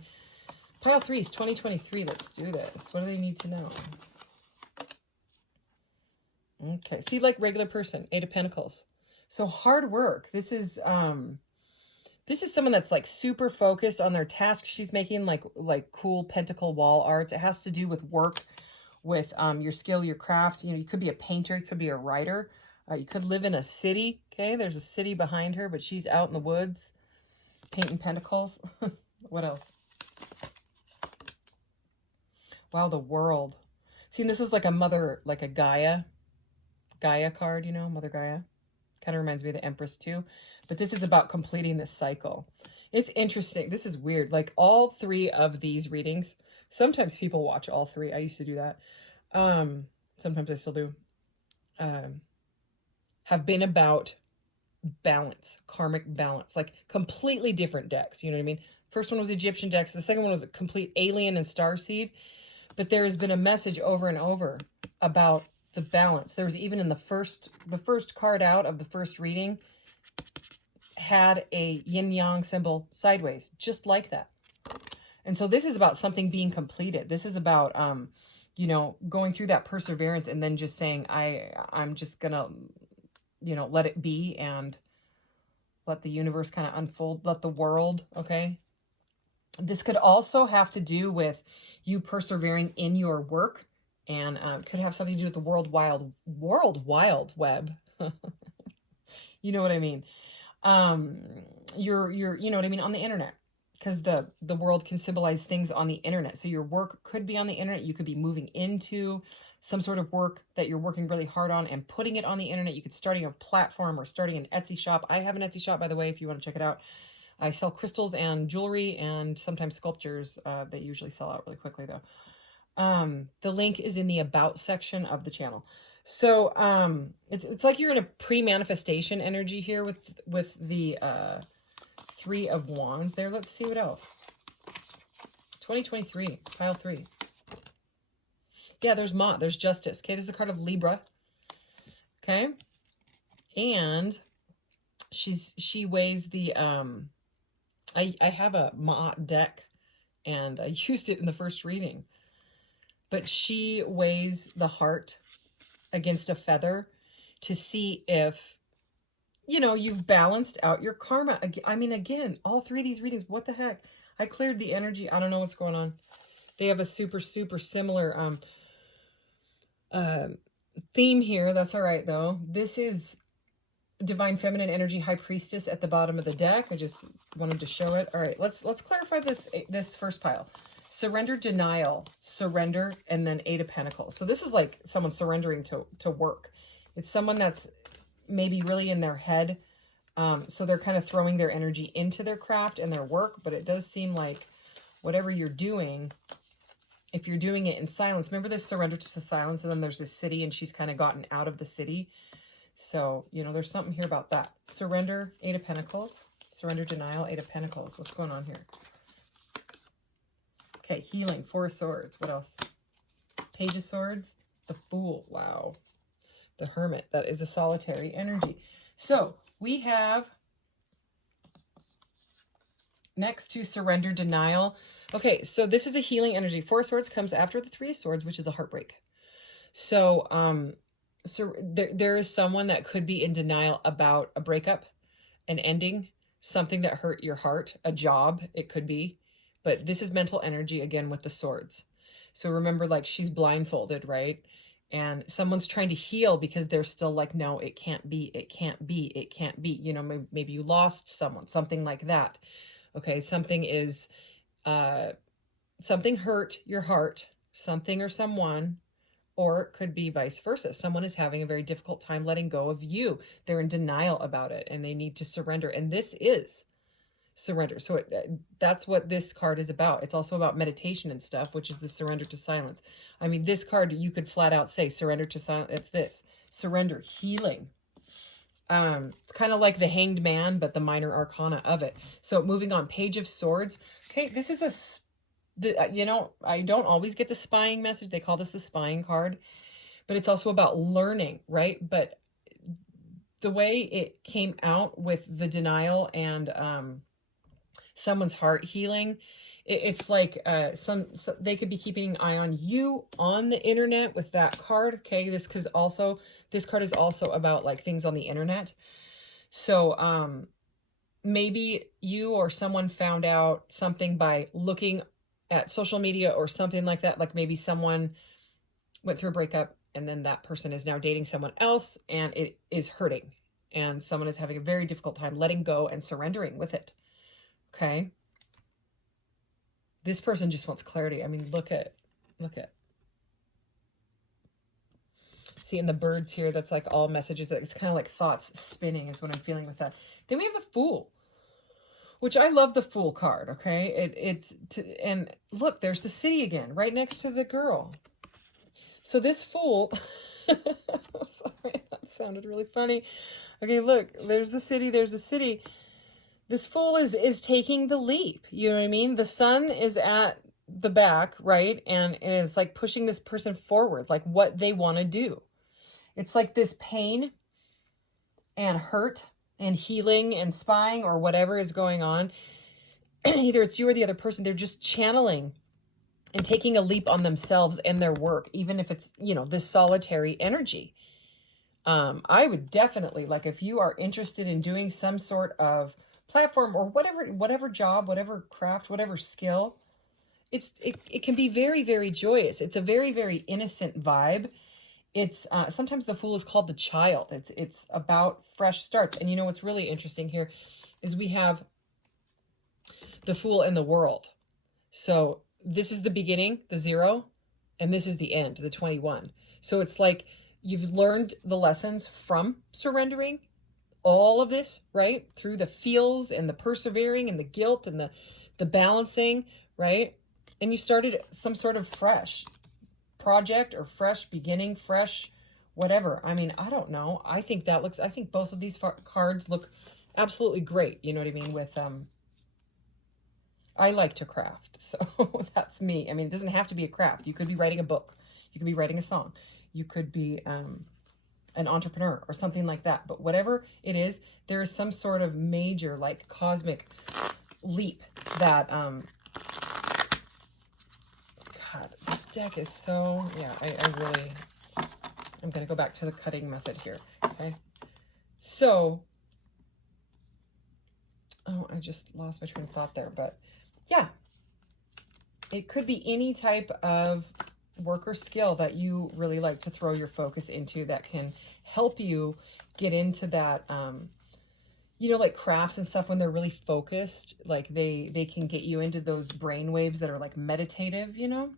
Pile 3 is 2023. Let's do this. What do they need to know? Okay. See, like regular person, 8 of Pentacles. So hard work. This is someone that's like super focused on their task. She's making like cool pentacle wall arts. It has to do with work, with your skill, your craft. You know, you could be a painter, you could be a writer. You could live in a city. Okay, there's a city behind her, but she's out in the woods painting pentacles. What else? Wow, the World. See, this is like a mother, like a Gaia card, you know, Mother Gaia. Kind of reminds me of the Empress too. But this is about completing this cycle. It's interesting. This is weird. Like all 3 of these readings, sometimes people watch all 3. I used to do that. Sometimes I still do. Have been about balance, karmic balance, like completely different decks. You know what I mean? First one was Egyptian decks. The second one was a complete Alien and Starseed. But there has been a message over and over about the balance. There was even in the first card out of the first reading had a yin yang symbol sideways, just like that. And so this is about something being completed. This is about, you know, going through that perseverance and then just saying, I'm just going to, you know, let it be and let the universe kind of unfold, let the world, okay? This could also have to do with you persevering in your work, and could have something to do with the world wild web. You know what I mean? You're you know what I mean, on the internet, because the world can symbolize things on the internet. So your work could be on the internet. You could be moving into some sort of work that you're working really hard on and putting it on the internet. You could starting a platform or starting an Etsy shop. I have an Etsy shop, by the way, if you want to check it out. I sell crystals and jewelry and sometimes sculptures. They usually sell out really quickly, though. The link is in the About section of the channel. So it's like you're in a pre-manifestation energy here with the Three of Wands there. Let's see what else. 2023, pile 3. Yeah, there's there's Justice. Okay, this is a card of Libra. Okay, and she weighs the I have a Ma deck, and I used it in the first reading. But she weighs the heart against a feather to see if, you know, you've balanced out your karma. I mean, again, all 3 of these readings, what the heck? I cleared the energy. I don't know what's going on. They have a super, super similar theme here. That's all right, though. This is Divine Feminine Energy High Priestess at the bottom of the deck. I just wanted to show it. All right, let's clarify this first pile. Surrender, denial, surrender, and then 8 of Pentacles. So this is like someone surrendering to work. It's someone that's maybe really in their head. So they're kind of throwing their energy into their craft and their work. But it does seem like whatever you're doing, if you're doing it in silence, remember this surrender to silence, and then there's this city, and she's kind of gotten out of the city. So, you know, there's something here about that. Surrender, 8 of Pentacles. Surrender, denial, 8 of Pentacles. What's going on here? Okay, healing, 4 of Swords. What else? Page of Swords, the Fool. Wow. The Hermit. That is a solitary energy. So we have next to surrender, denial. Okay, so this is a healing energy. 4 of Swords comes after the 3 of Swords, which is a heartbreak. So, there is someone that could be in denial about a breakup, an ending, something that hurt your heart, a job, it could be. But this is mental energy, again, with the swords. So remember, like, she's blindfolded, right? And someone's trying to heal because they're still like, no, it can't be, it can't be, it can't be. You know, maybe you lost someone, something like that. Okay, something is, something hurt your heart, something or someone, or it could be vice versa. Someone is having a very difficult time letting go of you. They're in denial about it, and they need to surrender. And this is surrender. So that's what this card is about. It's also about meditation and stuff, which is the surrender to silence. I mean, this card, you could flat out say surrender to silence. It's this. Surrender, healing. It's kind of like the Hanged Man, but the minor arcana of it. So moving on, Page of Swords. Okay, this is you know, I don't always get the spying message. They call this the spying card. But it's also about learning, right? But the way it came out with the denial and someone's heart healing, it's like they could be keeping an eye on you on the internet with that card. Okay, this card is also about like things on the internet. So maybe you or someone found out something by looking at social media or something like that. Like maybe someone went through a breakup and then that person is now dating someone else and it is hurting, and someone is having a very difficult time letting go and surrendering with it. Okay. This person just wants clarity. I mean, look at. See, in the birds here, that's like all messages. It's kind of like thoughts spinning is what I'm feeling with that. Then we have the Fool, which I love the Fool card. Okay. And look, there's the city again, right next to the girl. So this Fool, sorry, that sounded really funny. Okay, look, there's the city, there's the city. This Fool is taking the leap. You know what I mean? The sun is at the back, right? And it's like pushing this person forward, like what they want to do. It's like this pain and hurt and healing and spying or whatever is going on. Either it's you or the other person. They're just channeling and taking a leap on themselves and their work, even if it's, you know, this solitary energy. I would definitely, like, if you are interested in doing some sort of platform or whatever job, whatever craft, whatever skill, it can be very, very joyous. It's a very, very innocent vibe. It's sometimes the Fool is called the child. It's about fresh starts. And you know what's really interesting here is we have the Fool and the World. So this is the beginning, the 0, and this is the end, the 21. So it's like you've learned the lessons from surrendering all of this, right? Through the feels and the persevering and the guilt and the balancing, right? And you started some sort of fresh project or fresh beginning, fresh whatever. I mean, I don't know. I think both of these cards look absolutely great. You know what I mean? With, I like to craft. So that's me. I mean, it doesn't have to be a craft. You could be writing a book. You could be writing a song. You could be, an entrepreneur or something like that. But whatever it is, there is some sort of major, like, cosmic leap that, God, this deck is so, yeah, I'm going to go back to the cutting method here. Okay. So, oh, I just lost my train of thought there, but yeah, it could be any type of work or skill that you really like to throw your focus into that can help you get into that, you know, like crafts and stuff when they're really focused, like they can get you into those brain waves that are like meditative, you know,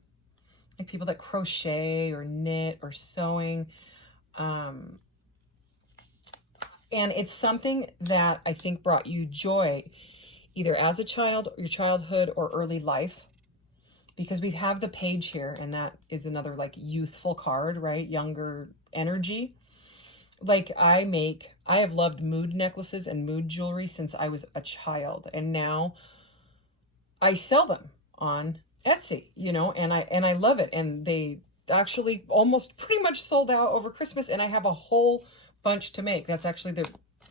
like people that crochet or knit or sewing. And it's something that I think brought you joy either as a child, your childhood, or early life. Because we have the Page here, and that is another like youthful card, right? Younger energy. Like I have loved mood necklaces and mood jewelry since I was a child, and now I sell them on Etsy, you know, and I love it. And they actually almost pretty much sold out over Christmas, and I have a whole bunch to make. That's actually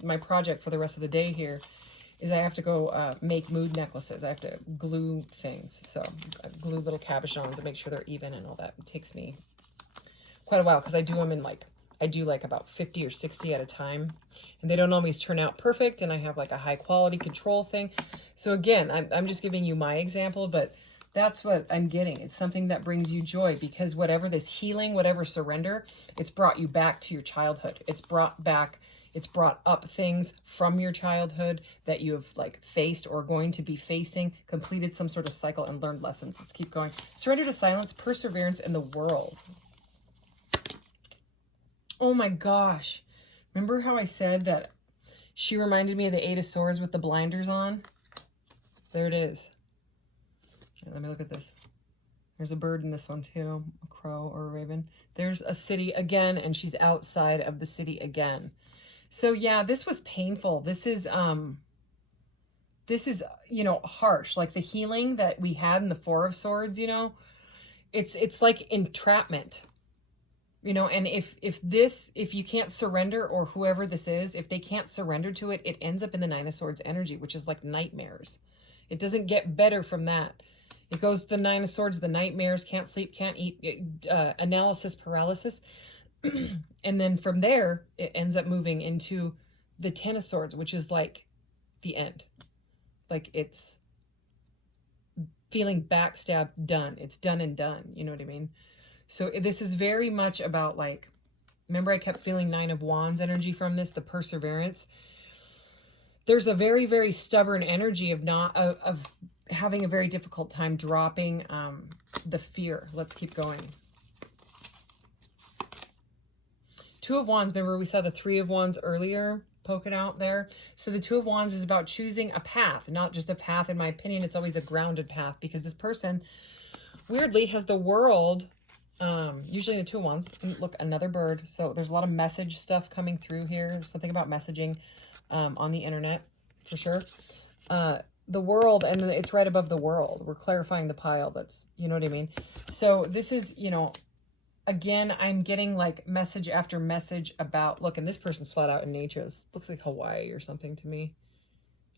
my project for the rest of the day here. Is I have to go make mood necklaces. I have to glue things. So I glue little cabochons and make sure they're even and all that. It takes me quite a while because I do them in I do about 50 or 60 at a time. And they don't always turn out perfect. And I have like a high quality control thing. So again, I'm just giving you my example, but that's what I'm getting. It's something that brings you joy because whatever this healing, whatever surrender, it's brought you back to your childhood. It's brought up things from your childhood that you have like faced or going to be facing, completed some sort of cycle and learned lessons. Let's keep going. Surrender to silence, perseverance, and the world. Oh my gosh. Remember how I said that she reminded me of the 8 of Swords with the blinders on? There it is. Okay, let me look at this. There's a bird in this one too, a crow or a raven. There's a city again, and she's outside of the city again. So yeah, this was painful. This is, you know, harsh. Like the healing that we had in the 4 of Swords, you know, it's like entrapment, you know, and if you can't surrender, or whoever this is, if they can't surrender to it, it ends up in the 9 of Swords energy, which is like nightmares. It doesn't get better from that. It goes to the 9 of Swords, the nightmares, can't sleep, can't eat, analysis paralysis. And then from there, it ends up moving into the 10 of Swords, which is like the end. Like it's feeling backstabbed, done. It's done and done. You know what I mean? So this is very much about like, remember I kept feeling 9 of Wands energy from this, the perseverance. There's a very, very stubborn energy of having a very difficult time dropping the fear. Let's keep going. 2 of Wands, remember we saw the 3 of Wands earlier poking out there? So the 2 of Wands is about choosing a path, not just a path. In my opinion, it's always a grounded path because this person weirdly has the world Usually the 2 of Wands. And look, another bird. So there's a lot of message stuff coming through here. Something about messaging on the internet, for sure. The world, and then it's right above the world. We're clarifying the pile. That's, you know what I mean? So this is, you know, again, I'm getting like message after message about, look, and this person's flat out in nature. This looks like Hawaii or something to me.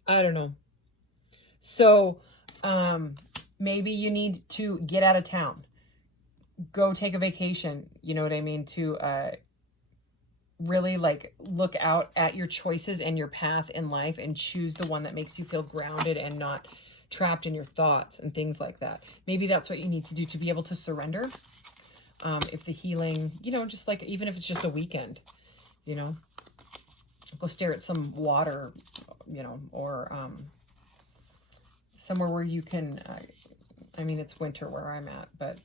I don't know. So maybe you need to get out of town. Go take a vacation, you know what I mean, to really like look out at your choices and your path in life and choose the one that makes you feel grounded and not trapped in your thoughts and things like that. Maybe that's what you need to do to be able to surrender. If the healing, you know, just like, even if it's just a weekend, you know, go stare at some water, you know, or somewhere where you can, I mean, it's winter where I'm at, but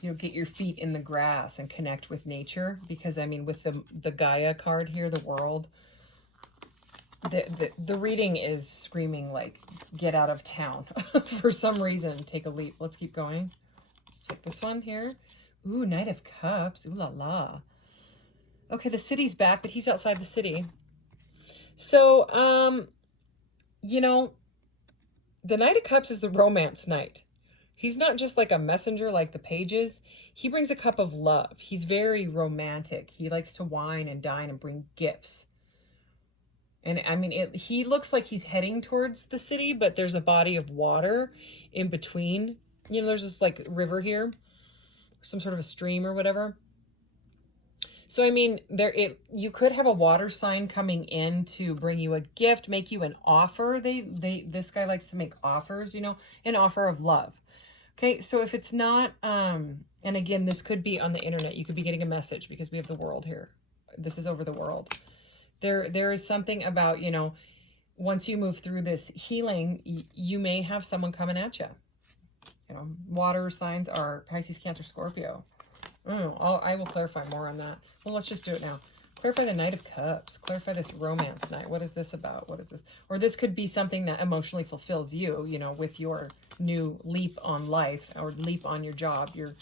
you know, get your feet in the grass and connect with nature. Because I mean, with the Gaia card here, the world, the reading is screaming like, get out of town for some reason. Take a leap. Let's keep going. Let's take this one here. Ooh, Knight of Cups. Ooh la la. Okay, the city's back, but he's outside the city. So, you know, the Knight of Cups is the romance knight. He's not just like a messenger like the pages. He brings a cup of love. He's very romantic. He likes to wine and dine and bring gifts. And I mean, he looks like he's heading towards the city, but there's a body of water in between. You know, there's this like river here, some sort of a stream or whatever. So, I mean, you could have a water sign coming in to bring you a gift, make you an offer. This guy likes to make offers, you know, an offer of love. Okay, so if it's not, and again, this could be on the internet. You could be getting a message because we have the world here. This is over the world. There is something about, you know, once you move through this healing, you may have someone coming at you. You know, water signs are Pisces, Cancer, Scorpio. I will clarify more on that. Well, let's just do it now. Clarify the Knight of Cups. Clarify this romance night. What is this about? What is this? Or this could be something that emotionally fulfills you, you know, with your new leap on life or leap on your job, your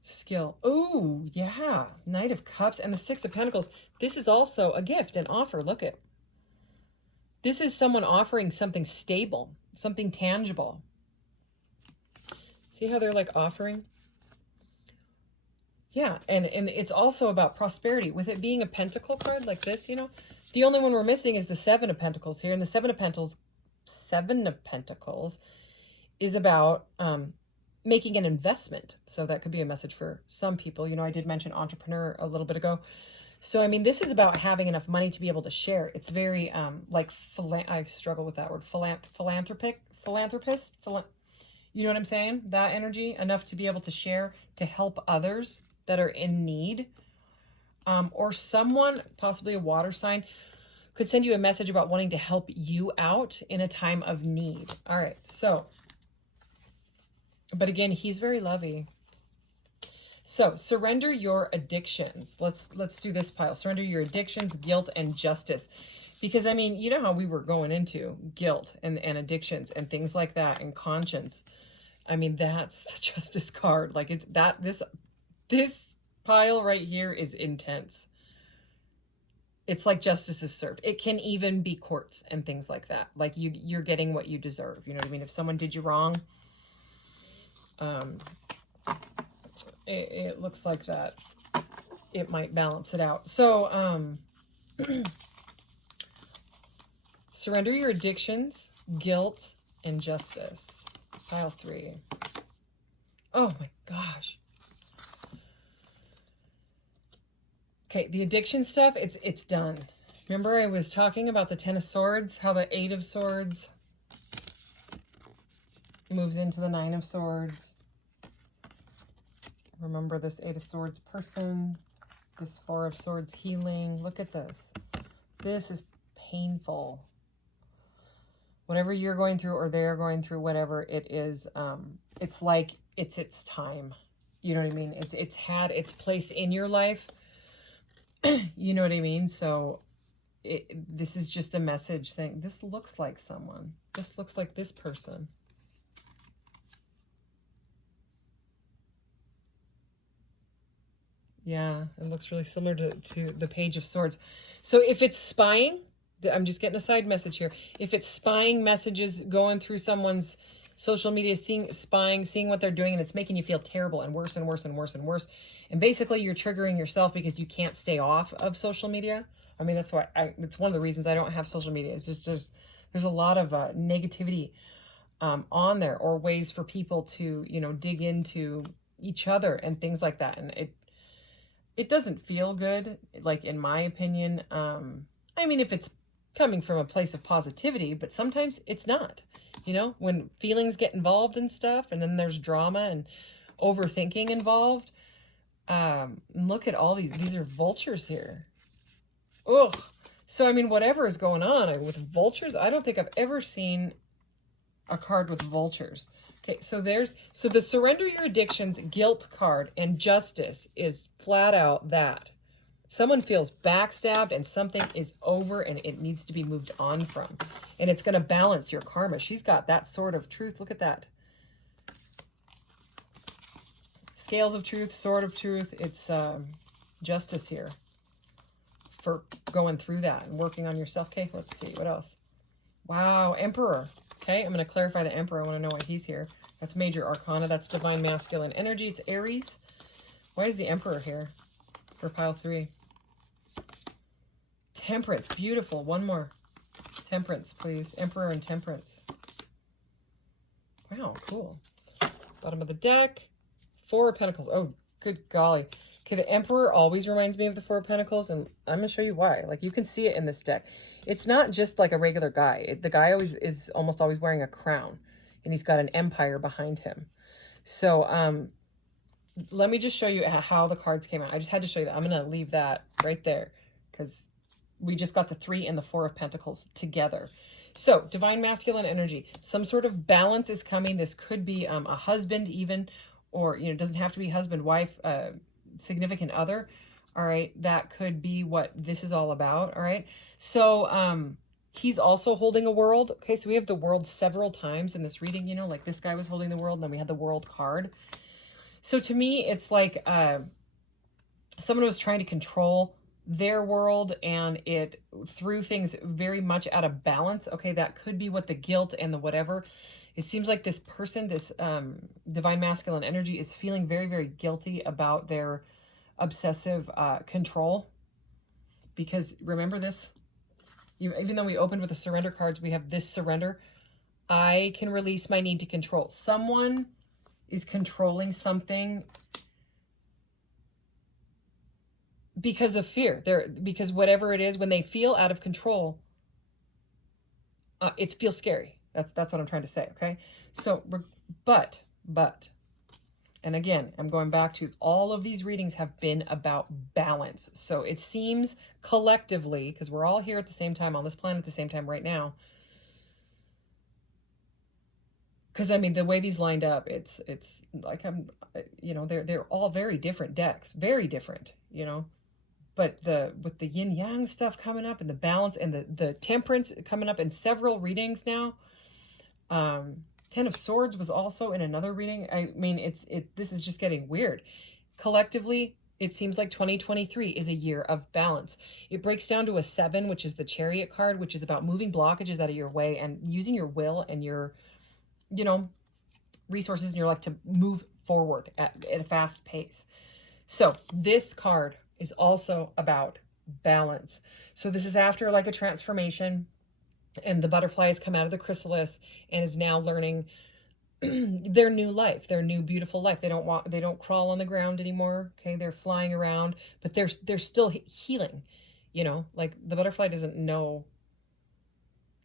skill. Oh, yeah. Knight of Cups and the Six of Pentacles. This is also a gift, an offer. Look at. This is someone offering something stable, something tangible. See how they're like offering? Yeah, and it's also about prosperity. With it being a pentacle card like this, you know, the only one we're missing is the Seven of Pentacles here. And the Seven of Pentacles is about making an investment. So that could be a message for some people. You know, I did mention entrepreneur a little bit ago. So, I mean, this is about having enough money to be able to share. It's very like, I struggle with that word, philanthropist. You know what I'm saying? That energy, enough to be able to share, to help others that are in need. Or someone, possibly a water sign, could send you a message about wanting to help you out in a time of need. All right, so, but again, he's very lovey. So, surrender your addictions. Let's do this pile. Surrender your addictions, guilt, and justice. Because, I mean, you know how we were going into guilt and addictions and things like that, and conscience. I mean, that's the justice card. Like, it's that, this pile right here is intense. It's like justice is served. It can even be courts and things like that. Like, you're getting what you deserve. You know what I mean? If someone did you wrong, it looks like that it might balance it out. So, surrender your addictions, guilt, and justice. Pile 3. Oh my gosh. Okay, the addiction stuff, it's done. Remember I was talking about the Ten of Swords, how the Eight of Swords moves into the Nine of Swords. Remember this Eight of Swords person, this Four of Swords healing. Look at this. This is painful. Whatever you're going through or they're going through, whatever it is, it's like it's time. You know what I mean? It's had its place in your life. You know what I mean? So this is just a message saying, this looks like someone. This looks like this person. Yeah, it looks really similar to the Page of Swords. So if it's spying, I'm just getting a side message here. If it's spying messages going through someone's social media, spying, seeing what they're doing, and it's making you feel terrible and worse and worse and worse and worse. And basically you're triggering yourself because you can't stay off of social media. I mean, that's why it's one of the reasons I don't have social media. It's just there's a lot of negativity on there, or ways for people to, dig into each other and things like that. And it doesn't feel good, like, in my opinion. I mean, if it's coming from a place of positivity, but sometimes it's not, when feelings get involved and stuff, and then there's drama and overthinking involved. Look at all these are vultures here. Ugh. So, I mean, whatever is going on with vultures, I don't think I've ever seen a card with vultures. Okay, so the surrender your addictions guilt card, and justice is flat out that. Someone feels backstabbed and something is over and it needs to be moved on from. And it's going to balance your karma. She's got that sword of truth. Look at that. Scales of truth, sword of truth. It's justice here for going through that and working on yourself. Okay, let's see. What else? Wow, Emperor. Okay, I'm going to clarify the Emperor. I want to know why he's here. That's major arcana. That's divine masculine energy. It's Aries. Why is the Emperor here for pile 3? Temperance. Beautiful. One more. Temperance, please. Emperor and Temperance. Wow, cool. Bottom of the deck. 4 of Pentacles. Oh, good golly. Okay, the Emperor always reminds me of the 4 of Pentacles, and I'm going to show you why. Like, you can see it in this deck. It's not just like a regular guy. The guy is almost always wearing a crown, and he's got an empire behind him. So, let me just show you how the cards came out. I just had to show you that. I'm going to leave that right there because we just got the 3 and the 4 of Pentacles together. So, divine masculine energy. Some sort of balance is coming. This could be a husband even, or, it doesn't have to be husband, wife, significant other. All right, that could be what this is all about. All right, so he's also holding a world. Okay, so we have the world several times in this reading, like this guy was holding the world, and then we had the world card. So to me, it's like someone was trying to control their world, and it threw things very much out of balance. Okay, that could be what the guilt and the whatever. It seems like this person, this divine masculine energy, is feeling very, very guilty about their obsessive control. Because remember this, even though we opened with the surrender cards, we have this surrender. I can release my need to control. Someone is controlling something because of fear. Because whatever it is, when they feel out of control, it feels scary. That's what I'm trying to say, okay? So, but, and again, I'm going back to all of these readings have been about balance. So it seems collectively, because we're all here at the same time on this planet at the same time right now, because I mean, the way these lined up, it's like they're all very different decks, very different, but with the yin yang stuff coming up and the balance and the temperance coming up in several readings now. 10 of Swords was also in another reading. I mean, this is just getting weird. Collectively, it seems like 2023 is a year of balance. It breaks down to a 7, which is the Chariot card, which is about moving blockages out of your way and using your will and your, resources in your life to move forward at a fast pace. So this card is also about balance. So this is after like a transformation, and the butterfly has come out of the chrysalis and is now learning their new life, their new beautiful life. They don't crawl on the ground anymore. Okay, they're flying around, but they're still healing. Like the butterfly doesn't know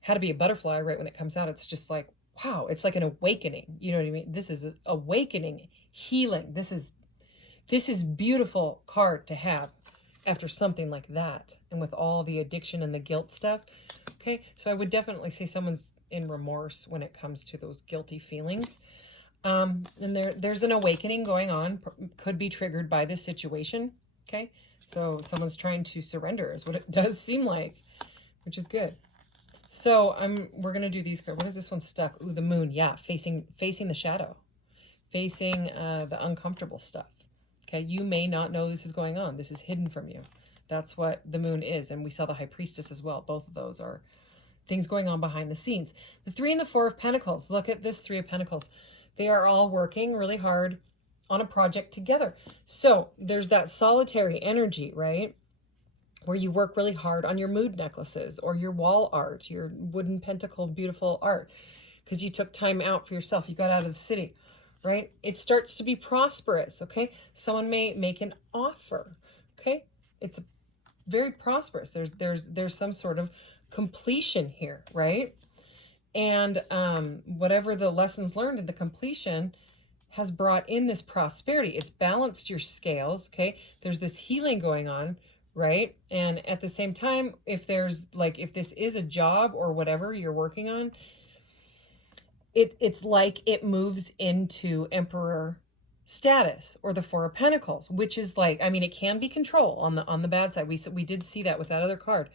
how to be a butterfly right when it comes out. It's just like, wow, it's like an awakening. You know what I mean? This is an awakening, healing. This is beautiful card to have after something like that, and with all the addiction and the guilt stuff. Okay, so I would definitely say someone's in remorse when it comes to those guilty feelings. And there's an awakening going on, could be triggered by this situation. Okay, so someone's trying to surrender is what it does seem like, which is good. So we're gonna do these cards. What is this one stuck? Ooh, the moon. Yeah, facing the shadow, facing the uncomfortable stuff. Okay, you may not know this is going on. This is hidden from you. That's what the moon is. And we saw the High Priestess as well. Both of those are things going on behind the scenes. The 3 and the 4 of Pentacles. Look at this 3 of Pentacles. They are all working really hard on a project together. So there's that solitary energy, right? Where you work really hard on your mood necklaces or your wall art, your wooden pentacle, beautiful art, because you took time out for yourself. You got out of the city, right? It starts to be prosperous, okay? Someone may make an offer, okay? It's very prosperous. There's some sort of completion here, right? And whatever the lessons learned in the completion has brought in this prosperity. It's balanced your scales, okay? There's this healing going on, right? And at the same time, if there's like, if this is a job or whatever you're working on, it's like it moves into Emperor status or the 4 of Pentacles, which is like, I mean, it can be control on the bad side. We did see that with that other card.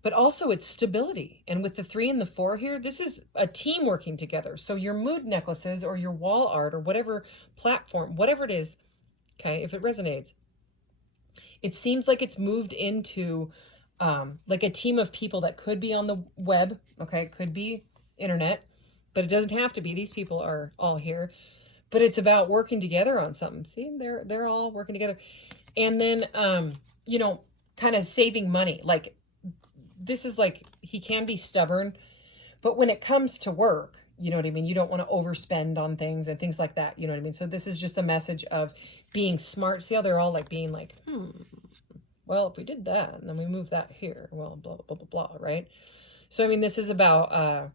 But also it's stability. And with the 3 and the 4 here, this is a team working together. So your mood necklaces or your wall art or whatever platform, whatever it is, okay, if it resonates, it seems like it's moved into like a team of people that could be on the web, okay, it could be internet, but it doesn't have to be. These people are all here. But it's about working together on something. See, they're all working together. And then, you know, kind of saving money. Like, this is like, he can be stubborn, but when it comes to work, you know what I mean? You don't want to overspend on things and things like that. You know what I mean? So this is just a message of being smart. See how they're all like being like, well, if we did that and then we move that here, well, blah, blah, blah, blah, right? So, I mean, this is about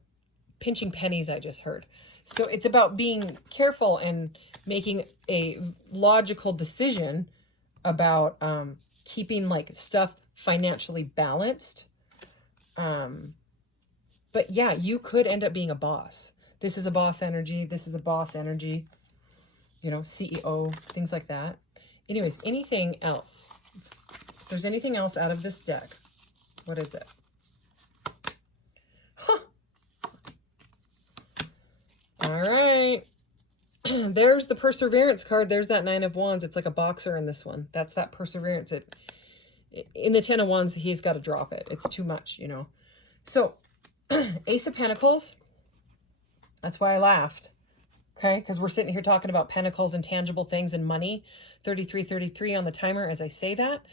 pinching pennies, I just heard. So it's about being careful and making a logical decision about keeping like stuff financially balanced. But yeah, you could end up being a boss. This is a boss energy. This is a boss energy, you know, CEO, things like that. Anyways, anything else? If there's anything else out of this deck, what is it? Huh. All right. There's the Perseverance card. There's that 9 of Wands. It's like a boxer in this one. That's that Perseverance. In the 10 of Wands, he's got to drop it. It's too much, you know. So, Ace of Pentacles. That's why I laughed. Okay, because we're sitting here talking about pentacles and tangible things and money. 3333 on the timer as I say that.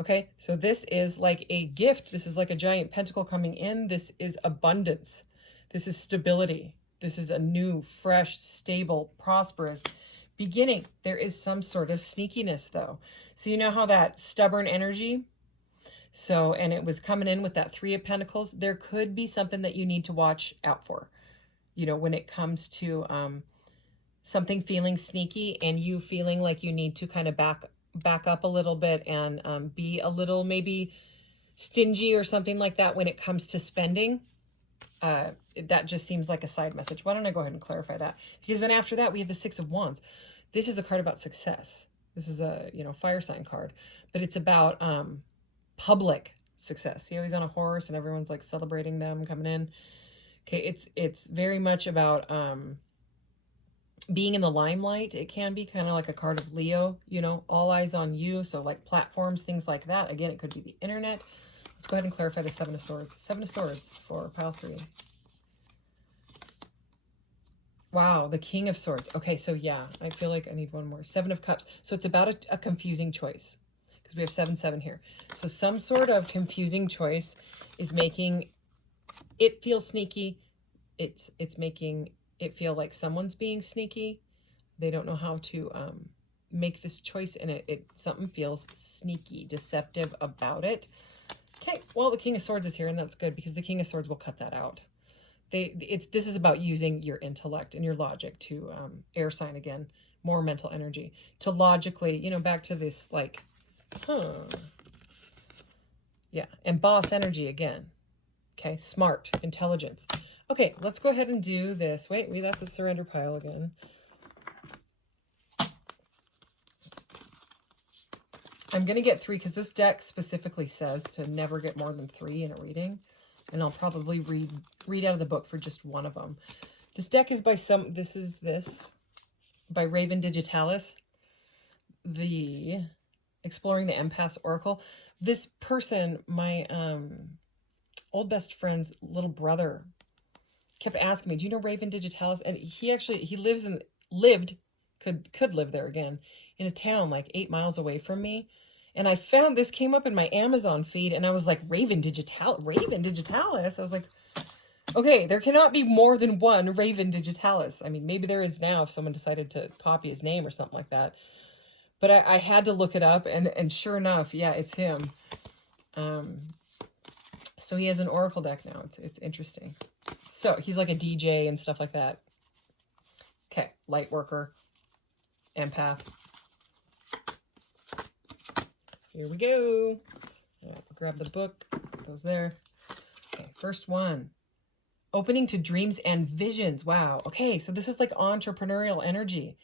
Okay, so this is like a gift. This is like a giant pentacle coming in. This is abundance. This is stability. This is a new, fresh, stable, prosperous beginning. There is some sort of sneakiness though. So you know how that stubborn energy, so, and it was coming in with that 3 of Pentacles, there could be something that you need to watch out for, you know, when it comes to something feeling sneaky and you feeling like you need to kind of back up a little bit and be a little maybe stingy or something like that when it comes to spending. That just seems like a side message. Why don't I go ahead and clarify that? Because then after that, we have the 6 of Wands. This is a card about success. This is a, you know, fire sign card, but it's about public success. See how he's on a horse and everyone's like celebrating them coming in. Okay, it's very much about being in the limelight. It can be kind of like a card of Leo, you know, all eyes on you. So like platforms, things like that. Again, it could be the internet. Let's go ahead and clarify the 7 of Swords. 7 of Swords for pile 3. Wow, the King of Swords. Okay, so yeah, I feel like I need one more. 7 of Cups. So it's about a confusing choice because we have 7-7 here. So some sort of confusing choice is making it feel sneaky. It's making it feel like someone's being sneaky. They don't know how to make this choice, and it something feels sneaky, deceptive about it. Okay, well, the King of Swords is here, and that's good because the King of Swords will cut that out. This is about using your intellect and your logic to air sign again, more mental energy to logically, you know, back to this like, yeah, and boss energy again. Okay, smart, intelligence. Okay, let's go ahead and do this. Wait, that's a surrender pile again. I'm going to get 3 because this deck specifically says to never get more than 3 in a reading. And I'll probably read out of the book for just one of them. This deck is by by Raven Digitalis. the Exploring the Empaths Oracle. This person, my old best friend's little brother, kept asking me, do you know Raven Digitalis? And he could live there again, in a town like 8 miles away from me. And I found this came up in my Amazon feed, and I was like, Raven Digitalis. I was like, okay, there cannot be more than one Raven Digitalis. I mean, maybe there is now if someone decided to copy his name or something like that. But I had to look it up, and sure enough, yeah, it's him. So he has an oracle deck now. It's interesting. So he's like a DJ and stuff like that. Okay, light worker, empath. Here we go. Grab the book. Put those there. Okay, first one. Opening to dreams and visions. Wow. Okay, so this is like entrepreneurial energy.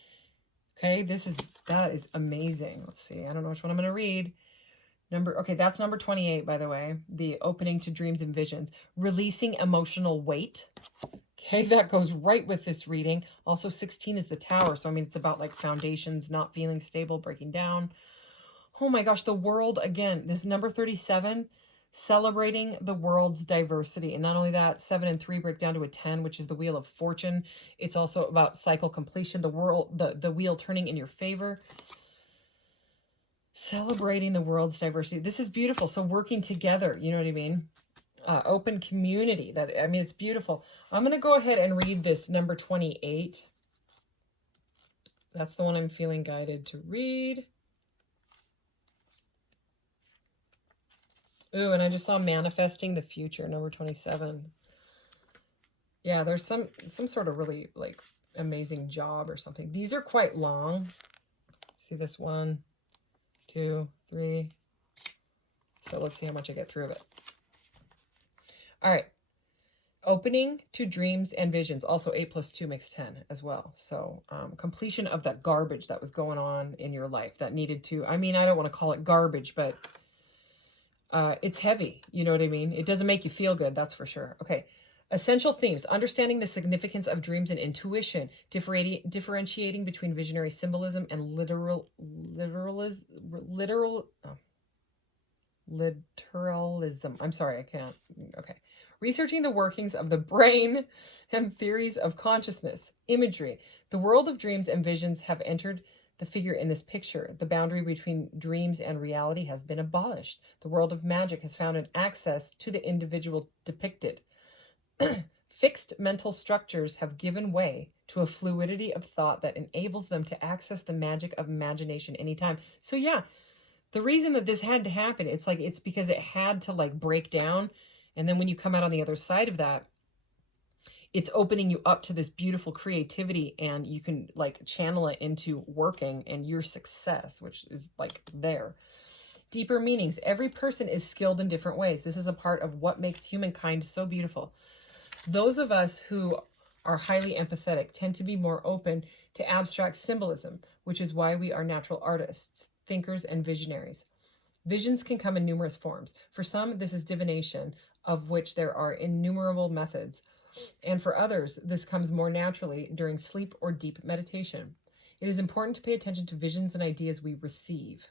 Okay, that is amazing. Let's see. I don't know which one I'm going to read. Okay, that's number 28, by the way. The opening to dreams and visions. Releasing emotional weight. Okay, that goes right with this reading. Also, 16 is the tower. So, I mean, it's about like foundations, not feeling stable, breaking down. Oh my gosh, the world, again, this number 37, celebrating the world's diversity. And not only that, 7 and 3 break down to a 10, which is the wheel of fortune. It's also about cycle completion, the wheel turning in your favor. Celebrating the world's diversity. This is beautiful. So working together, you know what I mean? Open community. It's beautiful. I'm going to go ahead and read this number 28. That's the one I'm feeling guided to read. Ooh, and I just saw manifesting the future, number 27. Yeah, there's some sort of really like amazing job or something. These are quite long. See this 1, 2, 3. So let's see how much I get through of it. All right. Opening to dreams and visions. Also 8 plus 2 makes 10 as well. So completion of that garbage that was going on in your life that needed to, I don't want to call it garbage, but it's heavy. You know what I mean? It doesn't make you feel good. That's for sure. Okay. Essential themes, understanding the significance of dreams and intuition, differentiating between visionary symbolism and literalism. I'm sorry, I can't. Okay. Researching the workings of the brain and theories of consciousness, imagery. The world of dreams and visions have entered the figure in this picture. The boundary between dreams and reality has been abolished. The world of magic has found an access to the individual depicted. Fixed mental structures have given way to a fluidity of thought that enables them to access the magic of imagination anytime. So yeah, the reason that this had to happen, it's because it had to like break down. And then when you come out on the other side of that, it's opening you up to this beautiful creativity, and you can like channel it into working and your success, which is like there. Deeper meanings. Every person is skilled in different ways. This is a part of what makes humankind so beautiful. Those of us who are highly empathetic tend to be more open to abstract symbolism, which is why we are natural artists, thinkers, and visionaries. Visions can come in numerous forms. For some, this is divination, of which there are innumerable methods. And for others, this comes more naturally during sleep or deep meditation. It is important to pay attention to visions and ideas we receive,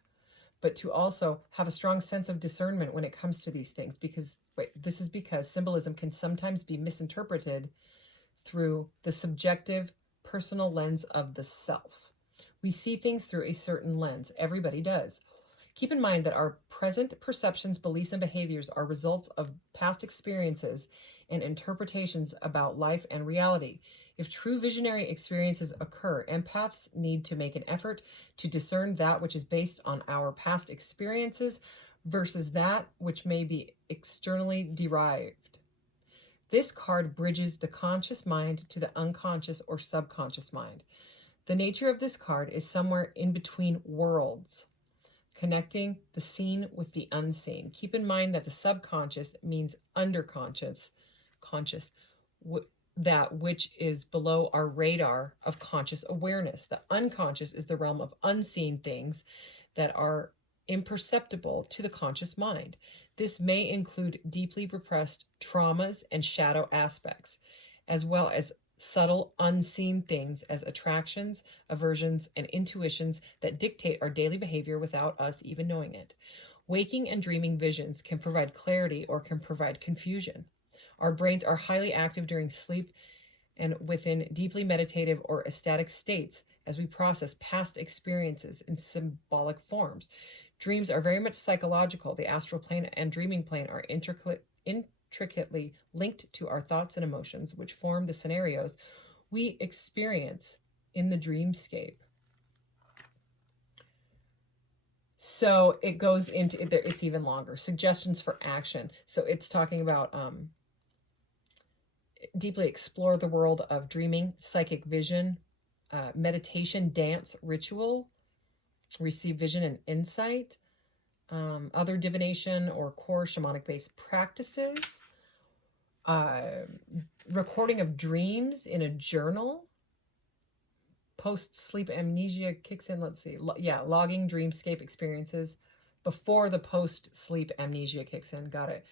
but to also have a strong sense of discernment when it comes to these things, because this is because symbolism can sometimes be misinterpreted through the subjective, personal lens of the self. We see things through a certain lens. Everybody does. Keep in mind that our present perceptions, beliefs, and behaviors are results of past experiences and interpretations about life and reality. If true visionary experiences occur, empaths need to make an effort to discern that which is based on our past experiences versus that which may be externally derived. This card bridges the conscious mind to the unconscious or subconscious mind. The nature of this card is somewhere in between worlds, connecting the seen with the unseen. Keep in mind that the subconscious means underconscious, that which is below our radar of conscious awareness. The unconscious is the realm of unseen things that are imperceptible to the conscious mind. This may include deeply repressed traumas and shadow aspects, as well as subtle, unseen things as attractions, aversions, and intuitions that dictate our daily behavior without us even knowing it. Waking and dreaming visions can provide clarity or can provide confusion. Our brains are highly active during sleep and within deeply meditative or ecstatic states as we process past experiences in symbolic forms. Dreams are very much psychological. The astral plane and dreaming plane are intricately linked to our thoughts and emotions, which form the scenarios we experience in the dreamscape. So it goes into, it's even longer. Suggestions for action. So it's talking about deeply explore the world of dreaming, psychic vision, meditation, dance, ritual, receive vision and insight, other divination or core shamanic-based practices, recording of dreams in a journal, post-sleep amnesia kicks in. Let's see. Logging dreamscape experiences before the post-sleep amnesia kicks in. Got it.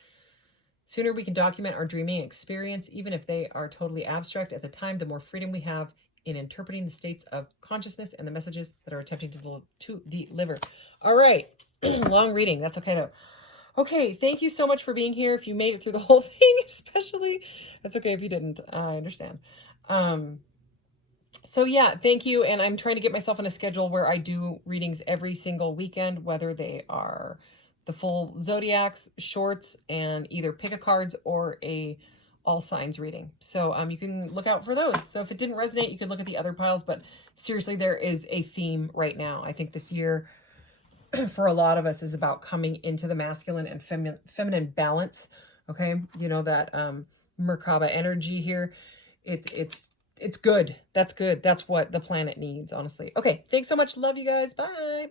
Sooner we can document our dreaming experience, even if they are totally abstract at the time, the more freedom we have in interpreting the states of consciousness and the messages that are attempting to deliver. All right. Long reading. That's okay though. Okay, thank you so much for being here. If you made it through the whole thing, especially, that's okay if you didn't. I understand. So yeah, thank you. And I'm trying to get myself on a schedule where I do readings every single weekend, whether they are the full Zodiacs, shorts, and either pick a cards or a all signs reading. So you can look out for those. So if it didn't resonate, you can look at the other piles. But seriously, there is a theme right now. I think this year for a lot of us is about coming into the masculine and feminine balance. Okay, you know that Merkaba energy here. It's good. That's good. That's what the planet needs, honestly. Okay, thanks so much. Love you guys. Bye.